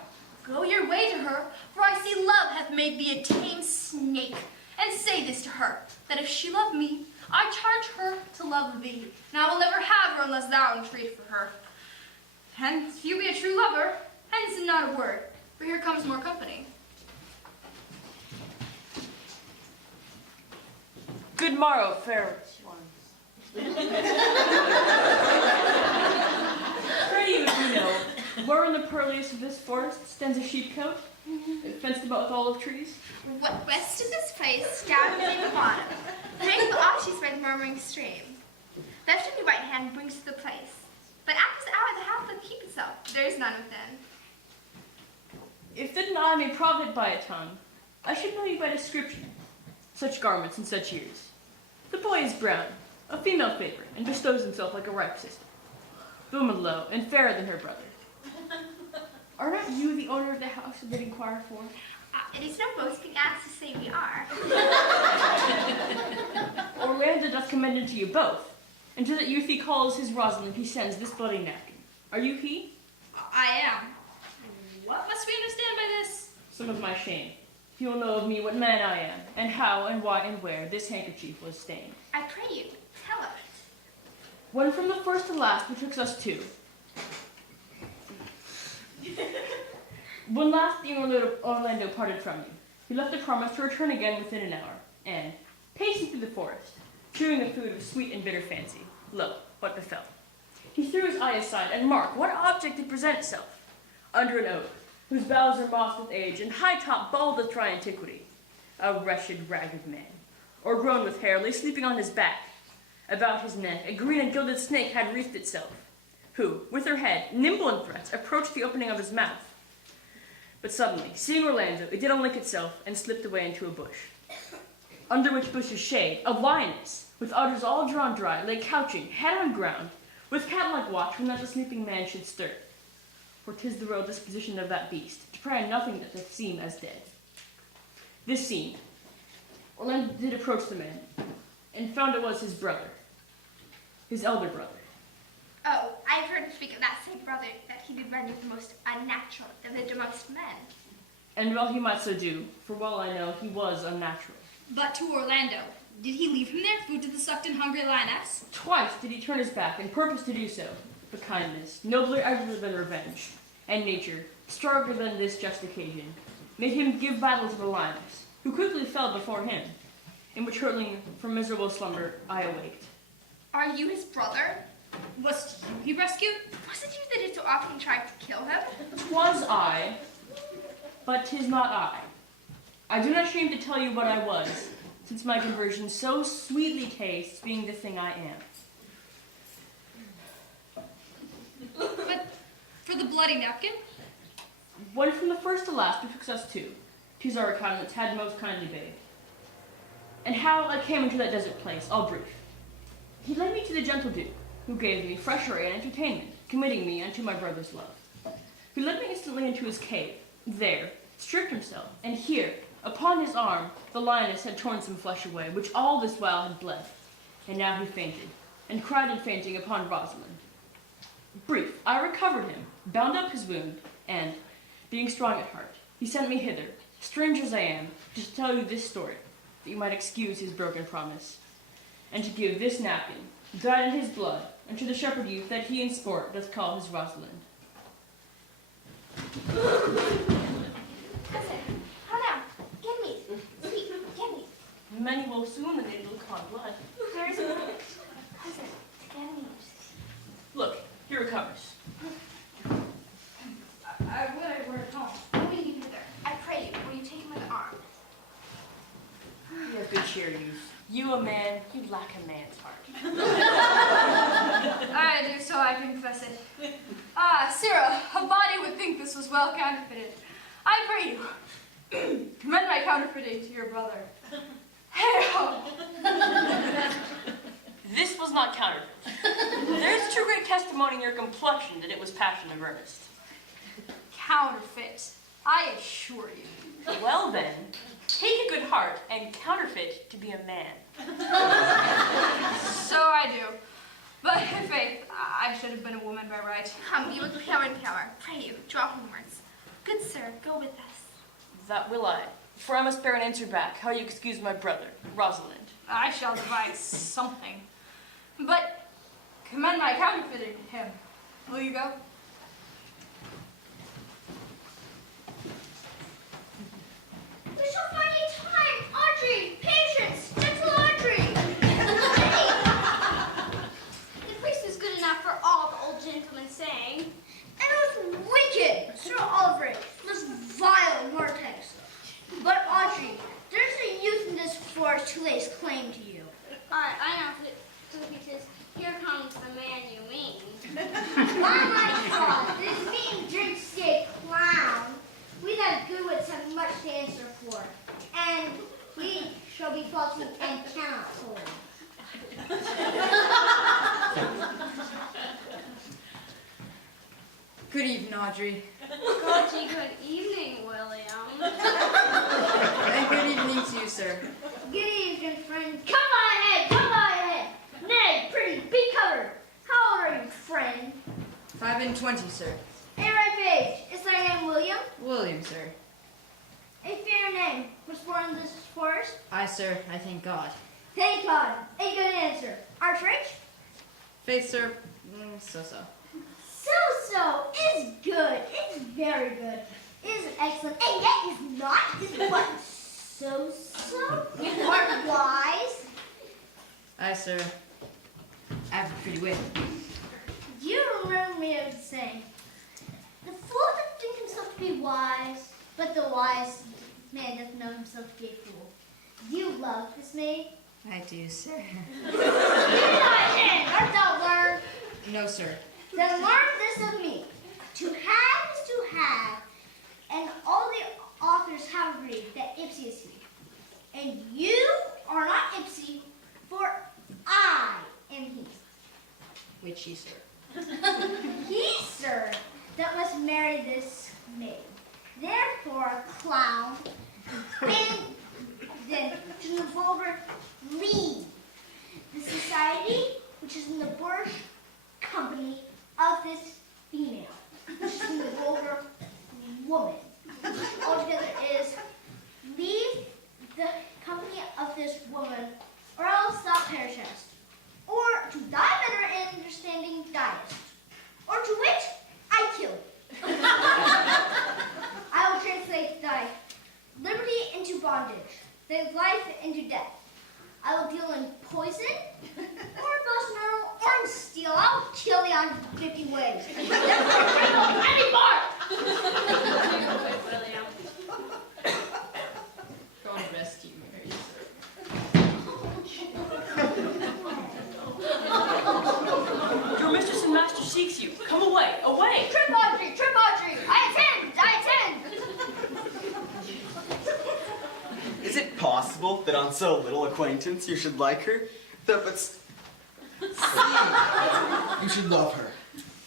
go your way to her, for I see love hath made thee a tame snake. And say this to her, that if she love me, I charge her to love thee, and I will never have her unless thou entreat for her. Hence, if you be a true lover, hence and not a word, for here comes more company. Good morrow, fair ones. Pray you, if you know, where in the purlieus of this forest stands a sheepcote, fenced about with olive trees? West of this place, down in the bottom, hang the offshoots by the murmuring stream. Left in your right hand brings to the place. But at this hour the house doth keep itself. There is none within. If then I may profit by a tongue, I should know you by description. Such garments and such years. The boy is brown, a female favorite, and bestows himself like a ripe sister. The woman low, and fairer than her brother. Are not you the owner of the house that they inquire for? It is no boasting ass to say we are. Orlando doth commend unto you both, and to that youth he calls his Rosalind he sends this bloody napkin. Are you he? I am. What must we understand by this? Some of my shame. If you will know of me what man I am, and how and why and where this handkerchief was stained. I pray you, tell us. When from the first to last betwixt us two, when last the Orlando parted from you, he left a promise to return again within an hour, and, pacing through the forest, chewing the food of sweet and bitter fancy, lo, what befell. He threw his eye aside, and mark, what object did present itself? Under an oak, whose boughs are mossed with age, and high-top bald with dry antiquity, a wretched, ragged man, o'ergrown with hair, lay sleeping on his back. About his neck, a green and gilded snake had wreathed itself, who, with her head, nimble in threats, approached the opening of his mouth. But suddenly, seeing Orlando, it did unlink itself and slipped away into a bush. Under which bush's shade, a lioness, with udders all drawn dry, lay couching, head on ground, with cat-like watch when not the sleeping man should stir. For 'tis the royal disposition of that beast, to prey on nothing that doth seem as dead. This seen, Orlando did approach the man, and found it was his brother, his elder brother. Oh, I have heard him speak of that same brother, that he did render the most unnatural that lived amongst men. And well he might so do, for well I know he was unnatural. But to Orlando, did he leave him there, food to the sucked and hungry lioness? Twice did he turn his back and purpose to do so, but kindness, nobler ever than revenge, and nature, stronger than this just occasion, made him give battle to the lioness, who quickly fell before him, in which hurtling from miserable slumber I awaked. Are you his brother? Was you he rescued? Was it you that did so often tried to kill him? 'Twas I, but 'tis not I. I do not shame to tell you what I was, since my conversion so sweetly tastes, being the thing I am. But for the bloody napkin? When from the first to last betwixt us two, 'tis our countenance had most kindly bathed. And how I came into that desert place, I'll brief. He led me to the gentle Duke, who gave me fresh array and entertainment, committing me unto my brother's love. Who led me instantly into his cave, there, stripped himself, and here, upon his arm, the lioness had torn some flesh away, which all this while had bled. And now he fainted, and cried in fainting upon Rosalind. Brief, I recovered him, bound up his wound, and, being strong at heart, he sent me hither, strange as I am, to tell you this story, that you might excuse his broken promise, and to give this napkin, dyed in his blood, unto the shepherd youth that he in sport doth call his Rosalind. Cousin, how now? Get me. Sweet, get me. Many will soon the needle clot blood. There is a moment. Cousin, get me. Look, he recovers. I would I were at home. Bring me hither. I pray you, will you take him by the arm? You have good cheer, youth. You a man, you lack a man's heart. I do, so I confess it. Ah, Sarah, a body would think this was well counterfeited. I pray you, commend my counterfeiting to your brother. Hail! This was not counterfeit. There's too great testimony in your complexion that it was passion of earnest. Counterfeit, I assure you. Well then, take a good heart and counterfeit to be a man. So I do. But in faith, I should have been a woman by right. Come, you with power and power. Pray you, draw homewards. Good sir, go with us. That will I. For I must bear an answer back how you excuse my brother, Rosalind. I shall devise something. But commend my counterfeiting him. Will you go? We shall find a time, Audrey! Patience! Gentle Audrey! The priest is good enough for all the old gentlemen saying. And it was wicked, Sir Oliver, most vile vortex. But Audrey, there's a youth in this forest who lays claim to you. I know, Peaches. Here comes the man you mean. Oh my God, this mean drink-stick clown. We that good wits have much to answer for, and we shall be faulty and cannot hold. Good evening, Audrey. Gotcha, good evening, William. And good evening to you, sir. Good evening, friend. Come on ahead, come on ahead. Nay, pretty, be covered. How old are you, friend? 5 and 20, sir. A ripe age. Is thy name William? William, sir. A fair name. Was born in this forest? I, sir, I thank God. Thank God. A good answer. Art rich? Faith, sir, so-so. So-so is good. It's very good. Is excellent. And yet is not. Is what? So-so? You are wise. I, sir, I have a pretty wit. You remind me of saying, the fool that thinks himself to be wise, but the wise man doesn't know himself to be a fool. You love this maid? I do, sir. You art thou learned? No, sir. Then learn this of me. To have is to have, and all the authors have agreed that ipsy is he. And you are not ipsy, for I am he. Which he, sir. He, sir, that must marry this maid. Therefore, clown, then to the vulgar, leave the society which is in the boorish company of this female, which is in the vulgar woman. Altogether is leave the company of this woman, or else thou perishest. Or to thy better understanding diest. Or to which I kill thee. I will translate thy liberty into bondage, thy life into death. I will deal in poison, or bow or in steel. I will kill thee on 50 ways. Any more! William. God rest you, Mary, sir. Your mistress and master seeks you. Come away, away! Trip Audrey! Trip Audrey! I attend! I attend! Is it possible that on so little acquaintance you should like her? That but see, you should love her,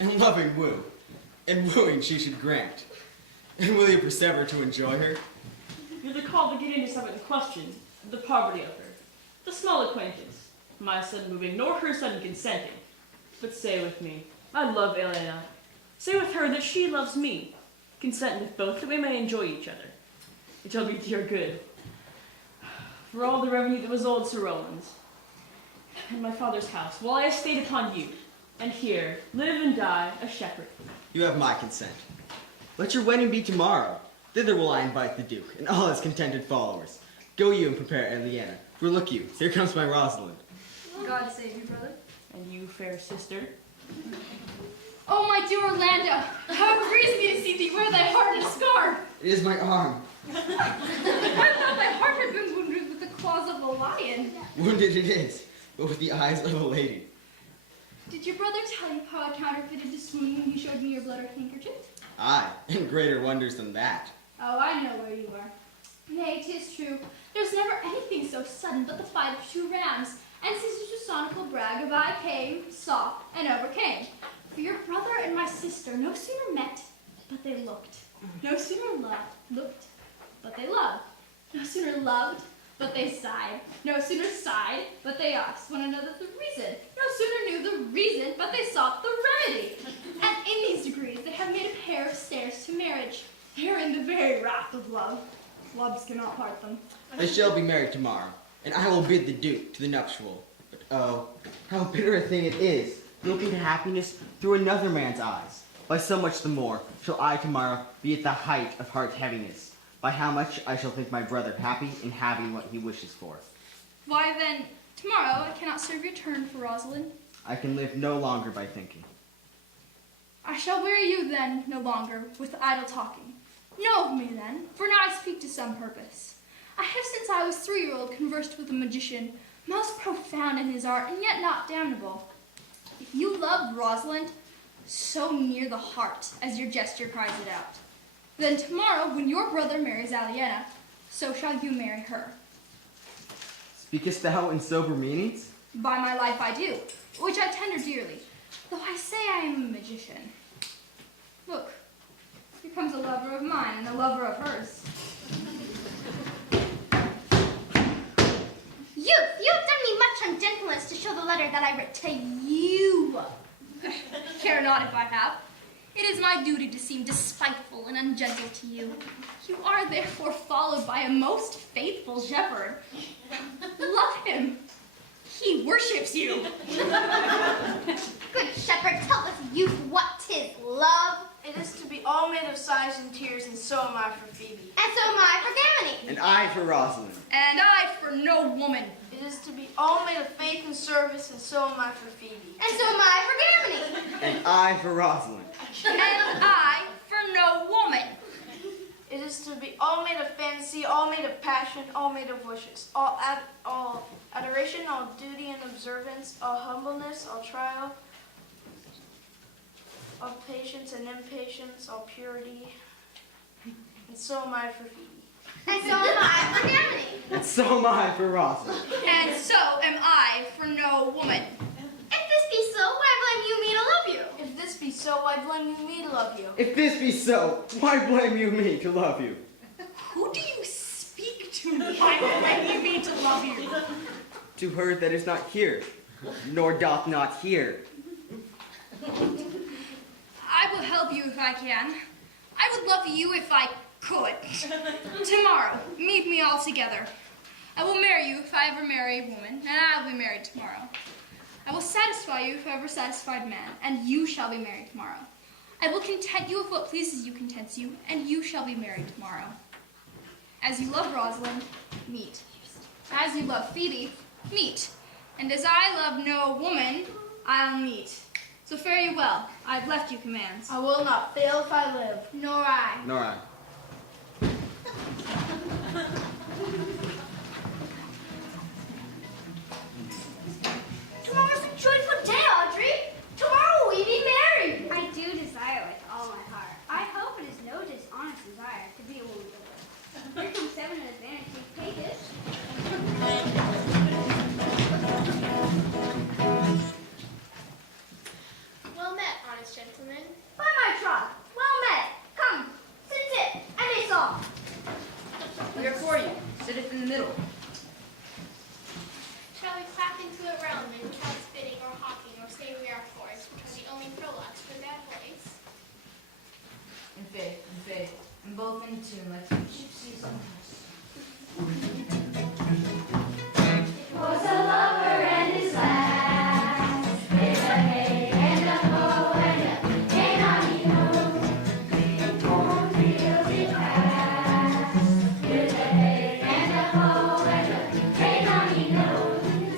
and loving woo, and wooing she should grant. And will you persever to enjoy her? You're the call to get into some of the question, the poverty of her, the small acquaintance, my sudden moving, nor her sudden consenting. But say with me, I love Elena. Say with her that she loves me. Consent with both that we may enjoy each other. It shall be to your good. For all the revenue that was old Sir Rowland's, and my father's house, while I stayed upon you, and here live and die a shepherd. You have my consent. Let your wedding be tomorrow. Thither will I invite the Duke, and all his contented followers. Go you and prepare Eliana. For look you, here comes my Rosalind. God save you, brother. And you, fair sister, Oh, my dear Orlando, how it grieves me to see thee wear thy heart in a scar. It is my arm. I thought thy heart had been wounded with the claws of a lion. Wounded it is, but with the eyes of a lady. Did your brother tell you how I counterfeited to swoon when you showed me your blood-red handkerchief? Aye, and greater wonders than that. Oh, I know where you are. Nay, 'tis true, there's never anything so sudden but the fight of two rams, and Sister Susanna will brag of I came, saw, and overcame. For your brother and my sister no sooner met, but they looked. No sooner looked, but they loved. No sooner loved, but they sighed. No sooner sighed, but they asked one another the reason. No sooner knew the reason, but they sought the remedy. And in these degrees they have made a pair of stairs to marriage. They are in the very wrath of love. Loves cannot part them. They shall be married tomorrow, and I will bid the Duke to the nuptial. But oh, how bitter a thing it is, looking to happiness through another man's eyes. By so much the more shall I tomorrow be at the height of heart heaviness. By how much I shall think my brother happy in having what he wishes for. Why then, tomorrow I cannot serve your turn for Rosalind. I can live no longer by thinking. I shall weary you then no longer with idle talking. Know of me then, for now I speak to some purpose. I have since I was 3-year-old conversed with a magician, most profound in his art and yet not damnable. If you love Rosalind, so near the heart as your gesture cries it out, then tomorrow when your brother marries Aliena, so shall you marry her. Speakest thou in sober meanings? By my life I do, which I tender dearly, though I say I am a magician. Look, here comes a lover of mine and a lover of hers. You have done me much ungentleness to show the letter that I writ to you. Care not if I have. It is my duty to seem despiteful and ungentle to you. You are therefore followed by a most faithful shepherd. Love him. He worships you. Good shepherd, tell us youth what 'tis love. It is to be all made of sighs and tears, and so am I for Phoebe. And so am I for Gamony. And I for Rosalind. And I for no woman. It is to be all made of faith and service, and so am I for Phoebe. And so am I for Gamony. And I for Rosalind. And I for no woman. It is to be all made of fantasy, all made of passion, all made of wishes, all adoration, all duty and observance, all humbleness, all trial, all patience and impatience, all purity. And so am I for Phoebe. And so am I for Gamony. And so am I for Rosalind. And so am I for no woman. If this be so, why blame you me to love you? If this be so, why blame you me to love you? If this be so, why blame you me to love you? Who do you speak to? Why blame you me to love you? To her that is not here, nor doth not hear. I will help you if I can. I would love you if I could. Tomorrow, meet me all together. I will marry you if I ever marry a woman, and I will be married tomorrow. I will satisfy you if I ever satisfied man, and you shall be married tomorrow. I will content you with what pleases you contents you, and you shall be married tomorrow. As you love Rosalind, meet. As you love Phoebe, meet. And as I love no woman, I'll meet. So fare you well. I have left you commands. I will not fail if I live. Nor I. Nor I. Tomorrow's a joyful day, Audrey. Tomorrow we be married. I do desire with all my heart. I hope it is no dishonest desire to be a woman. Here comes 7 in advantage. Take it. Well met, honest gentlemen. By my troth, well met. Come, sit, and they saw. We are for you. Sitteth in the middle. Shall we clap into a realm and without spitting or hawking or say we are forced, which are the only prologues for that voice? In faith, and both in tune like two gypsies on Was a lover and his lass, with a hey and a ho and a hey honey ho. Cornfields it passed, with a hey and a ho and a hey honey ho.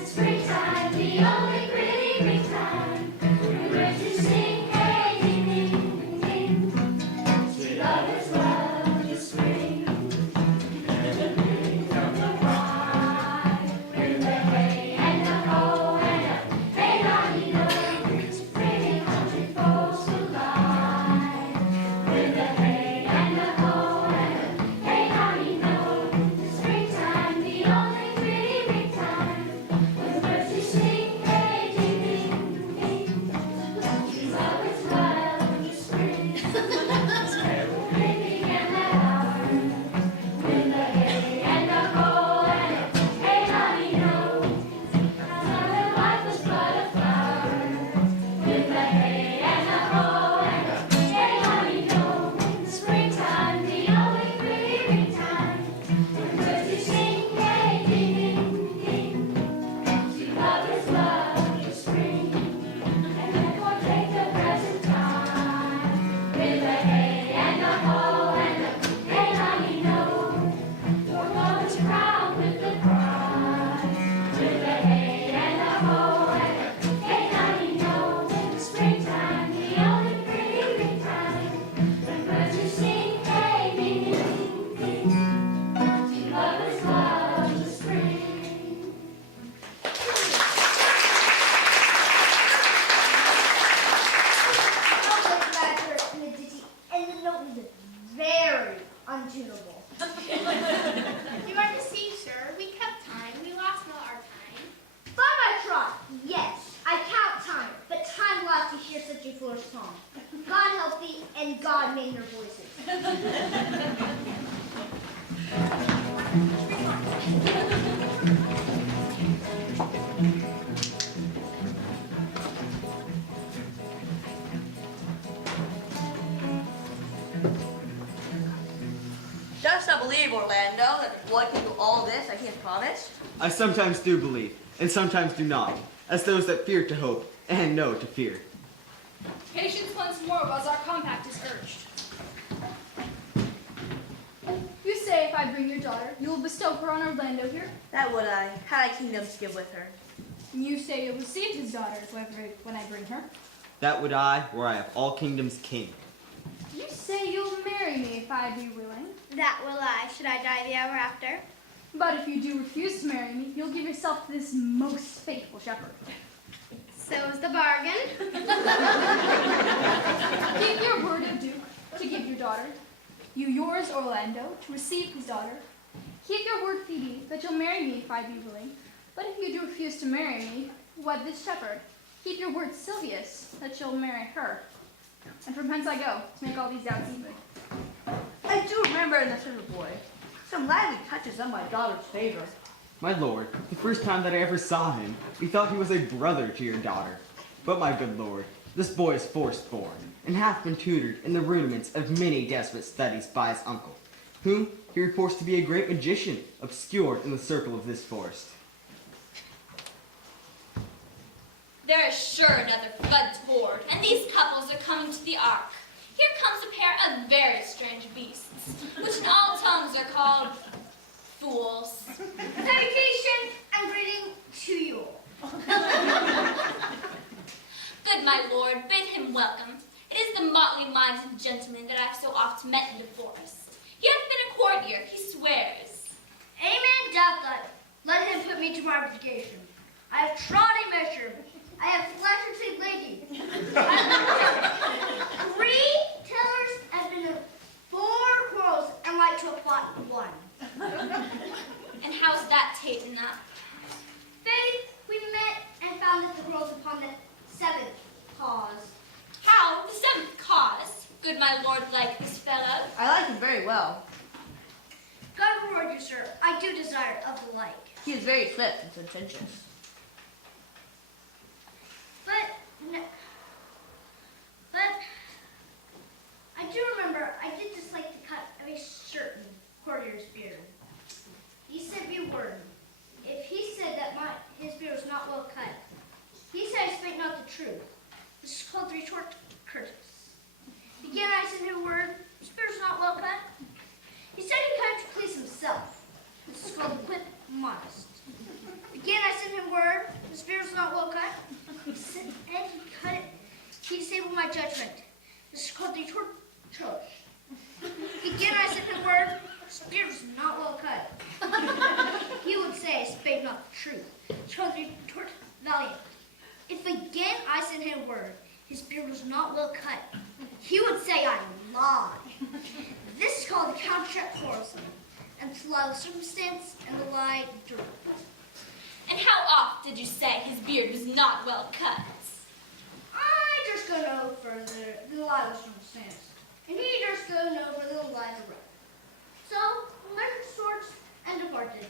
Springtime, the only pretty ringtime, we went to sing hey ding ding ding. Sweet lovers love the spring. God made their voices. Dost thou believe, Orlando, that the boy can do all this that he has promised? I sometimes do believe, and sometimes do not, as those that fear to hope, and know to fear. Patience once more whilst our compact is urged. You say if I bring your daughter, you will bestow her on Orlando here? That would I, had I kingdoms to give with her. You say you'll receive his daughter when I bring her? That would I, were I of all kingdoms king. You say you'll marry me if I be willing? That will I, should I die the hour after. But if you do refuse to marry me, you'll give yourself to this most faithful shepherd. So's the bargain. Keep your word, O Duke, to give your daughter. You yours, Orlando, to receive his daughter. Keep your word, Phoebe, that you'll marry me if I be willing. But if you do refuse to marry me, wed this shepherd. Keep your word, Silvius, that you'll marry her. And from hence I go, to make all these doubts even. I do remember in the servant boy some lively touches on my daughter's favor. My lord, the first time that I ever saw him, we thought he was a brother to your daughter. But my good lord, this boy is forced born, and hath been tutored in the rudiments of many desperate studies by his uncle, whom he reports to be a great magician, obscured in the circle of this forest. There is sure another flood toward, and these couples are coming to the ark. Here comes a pair of very strange beasts, which in all tongues are called fools. Dedication and greeting to you. Good my lord, bid him welcome. It is the motley minds and gentlemen that I have so oft met in the forest. He hath been a courtier, he swears. Amen, doubt that. Let him put me to my obligation. I have trod a measure. I have flattered a lady. I have 3 tellers and been in 4 quarrels and like to apply 1. And how's that taken up? Faith, we met and founded the girls upon the 7th cause. How? The 7th cause? Good my lord like this fellow? I like him very well. God reward you, sir. I do desire of the like. He is very swift and sententious. But I do remember I did dislike the cut of a certain courtier's beard. He said be warned. If he said that his beard was not well cut, he said I spake not the truth. This is called the retort Curtis. Again I sent him word, his beard was not well cut. He said he cut it to please himself. This is called the quip modest. Again I sent him word, his beard was not well cut. He said, and he cut it. He disabled my judgment. This is called the retort troche. Again I sent him word, his beard was not well cut. He would say, spake not the truth. It's called the retort valiant. If again I sent him word, his beard was not well cut, he would say I lied. This is called the countercheck quarrelsome, and to lie with circumstance and the lie direct. And how oft did you say his beard was not well cut? I just go no further than the lie with circumstance, and he just go no further than the lie direct. So, measured swords and departed.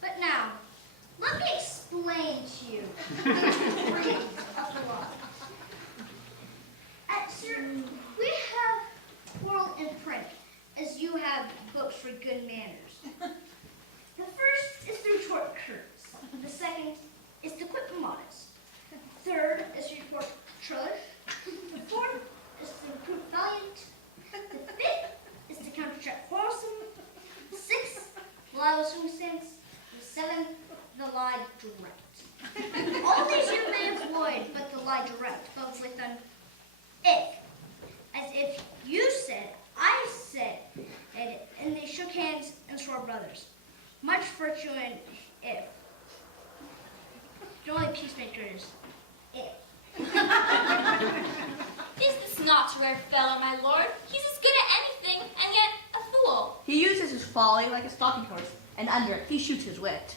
But now, let me explain to you the degrees of the law. We have oral and print, as you have books for good manners. The first is the retort curves. The second is the quip modest. The third is the retort trush. The fourth is the reproof valiant. The fifth is the countercheck quarrelsome. The sixth, the lie with circumstance. The seventh, the lie direct. All these you may avoid, but the lie direct goes with an if. As if you said, I said, and they shook hands and swore brothers. Much virtue in if. The only peacemaker is if. Is this not a rare fellow, my lord? He's as good at anything, and yet a fool. He uses his folly like a stalking horse, and under it he shoots his wit.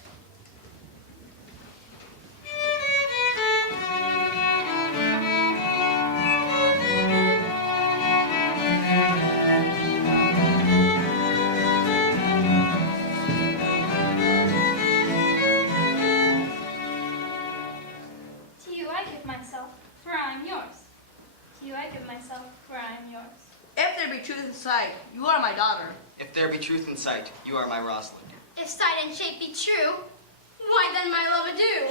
sight, you are my daughter. If there be truth in sight, you are my Rosalind. If sight and shape be true, why then my love adieu?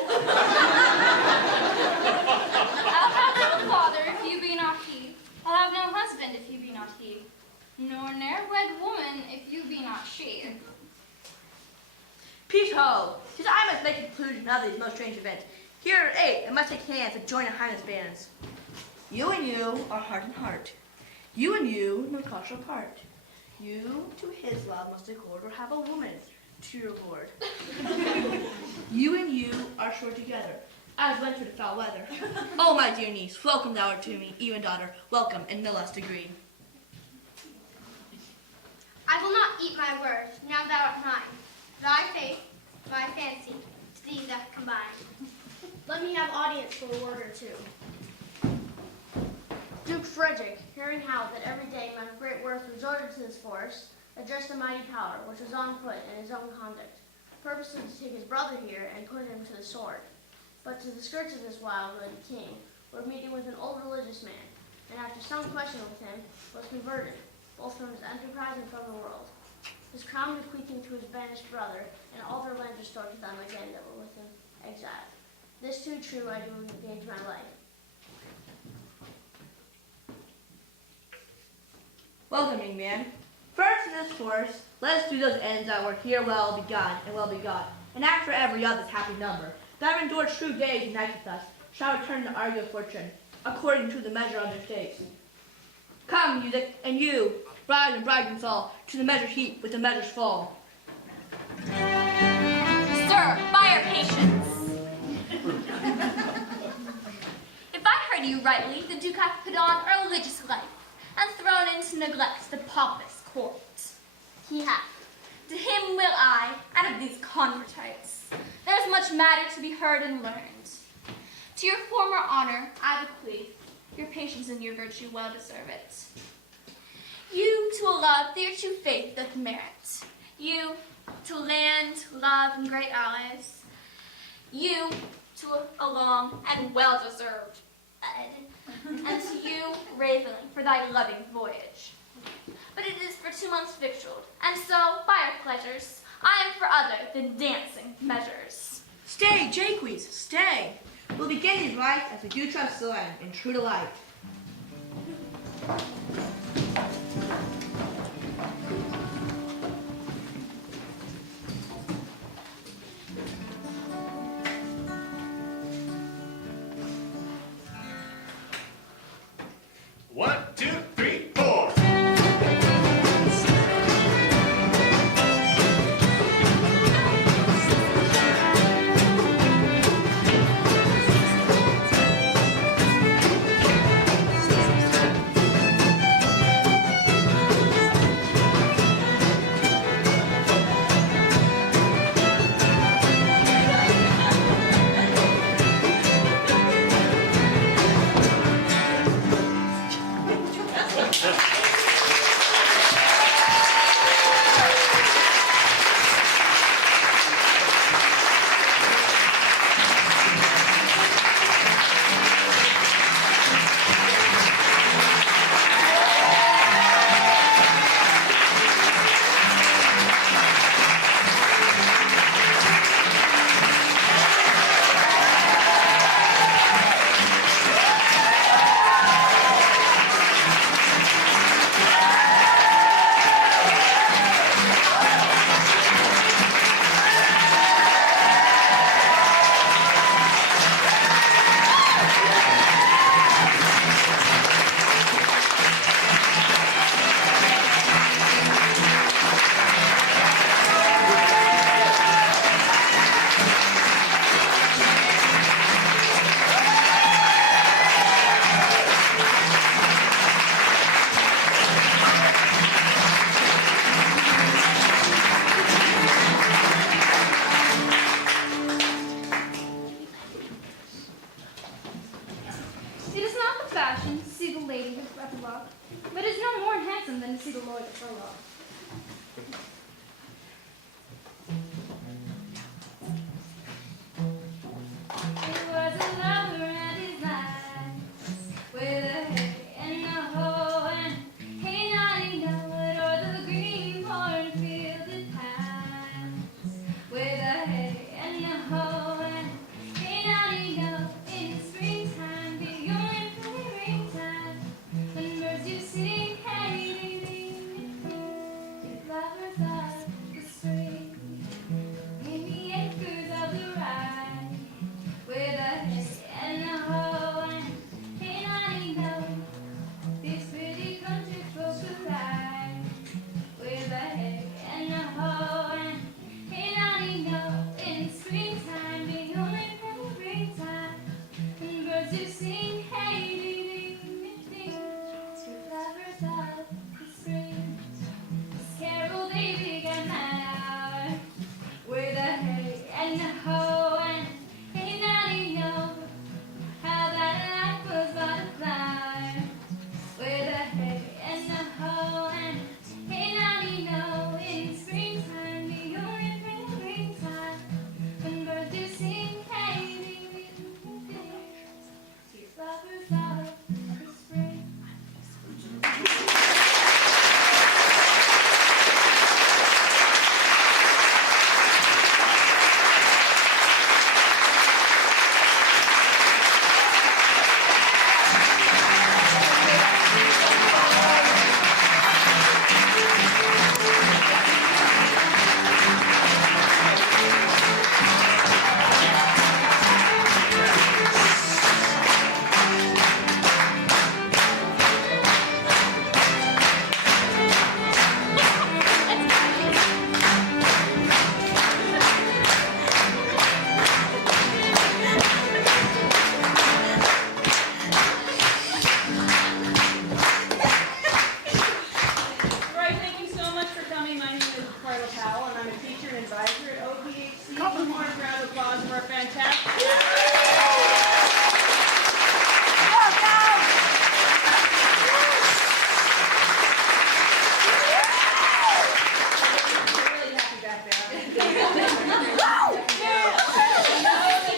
I'll have no father if you be not he. I'll have no husband if you be not he. Nor ne'er wed woman if you be not she. Peace ho! 'Tis I must make a conclusion of these most strange events. Here are 8, and must take hands and join in highness bands. You and you are heart and heart. You and you no cause shall part. You to his love must accord, or have a woman to your lord. You and you are sure together, as winter to foul weather. Oh, my dear niece, welcome thou art to me, even daughter, welcome in no less degree. I will not eat my word, now thou art mine. Thy faith, my fancy, to thee that combine. Let me have audience for a word or two. Duke Frederick, hearing how that every day men of great worth resorted to this forest, addressed the mighty power which was on foot in his own conduct, purposing to take his brother here and put him to the sword. But to the skirts of this wild-wooded king were meeting with an old religious man, and after some question with him, was converted, both from his enterprise and from the world. His crown bequeathing to his banished brother, and all their lands restored to them again that were with him exiled. This too true I do gain to my life. Welcome, young man. First in this course, let us do those ends that were here well begun and well begot, and act for every other's happy number. That have endured true days unite with us, shall return to argue fortune, according to the measure of their states. Come, music, and you, bride and bridegrooms all, to the measure heap with the measures fall. Sir, by your patience. If I heard you rightly, the Duke hath put on a religious life, and thrown into neglect the pompous court. He hath. To him will I, out of these convertites, there is much matter to be heard and learned. To your former honor I bequeath, your patience and your virtue well deserve it. You to a love their true faith doth merit. You to land, love, and great allies. You to a long and well-deserved bed. And to you, Raven, for thy loving voyage. But it is for 2 months victualled, and so, by our pleasures, I am for other than dancing measures. Stay, Jaques, stay. We'll begin these rites as we do trust the land in true delight. One, two, three, four. One more round of applause for our fantastic. Really happy back there. You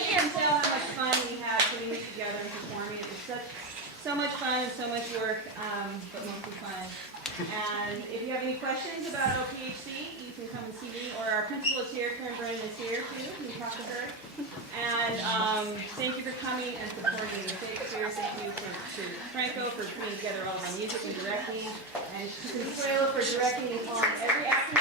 can't tell how much fun we had putting this together and performing it. It's so much fun and so much work, but mostly fun. And if you have any questions about OPHC, you can come and see me, or our principal is here, Karen Brennan is here too, you can talk to her. And thank you for coming and supporting the Shakespeare. Thank you to Franco for putting together all of our music and directing, and to Consuelo for directing on every acting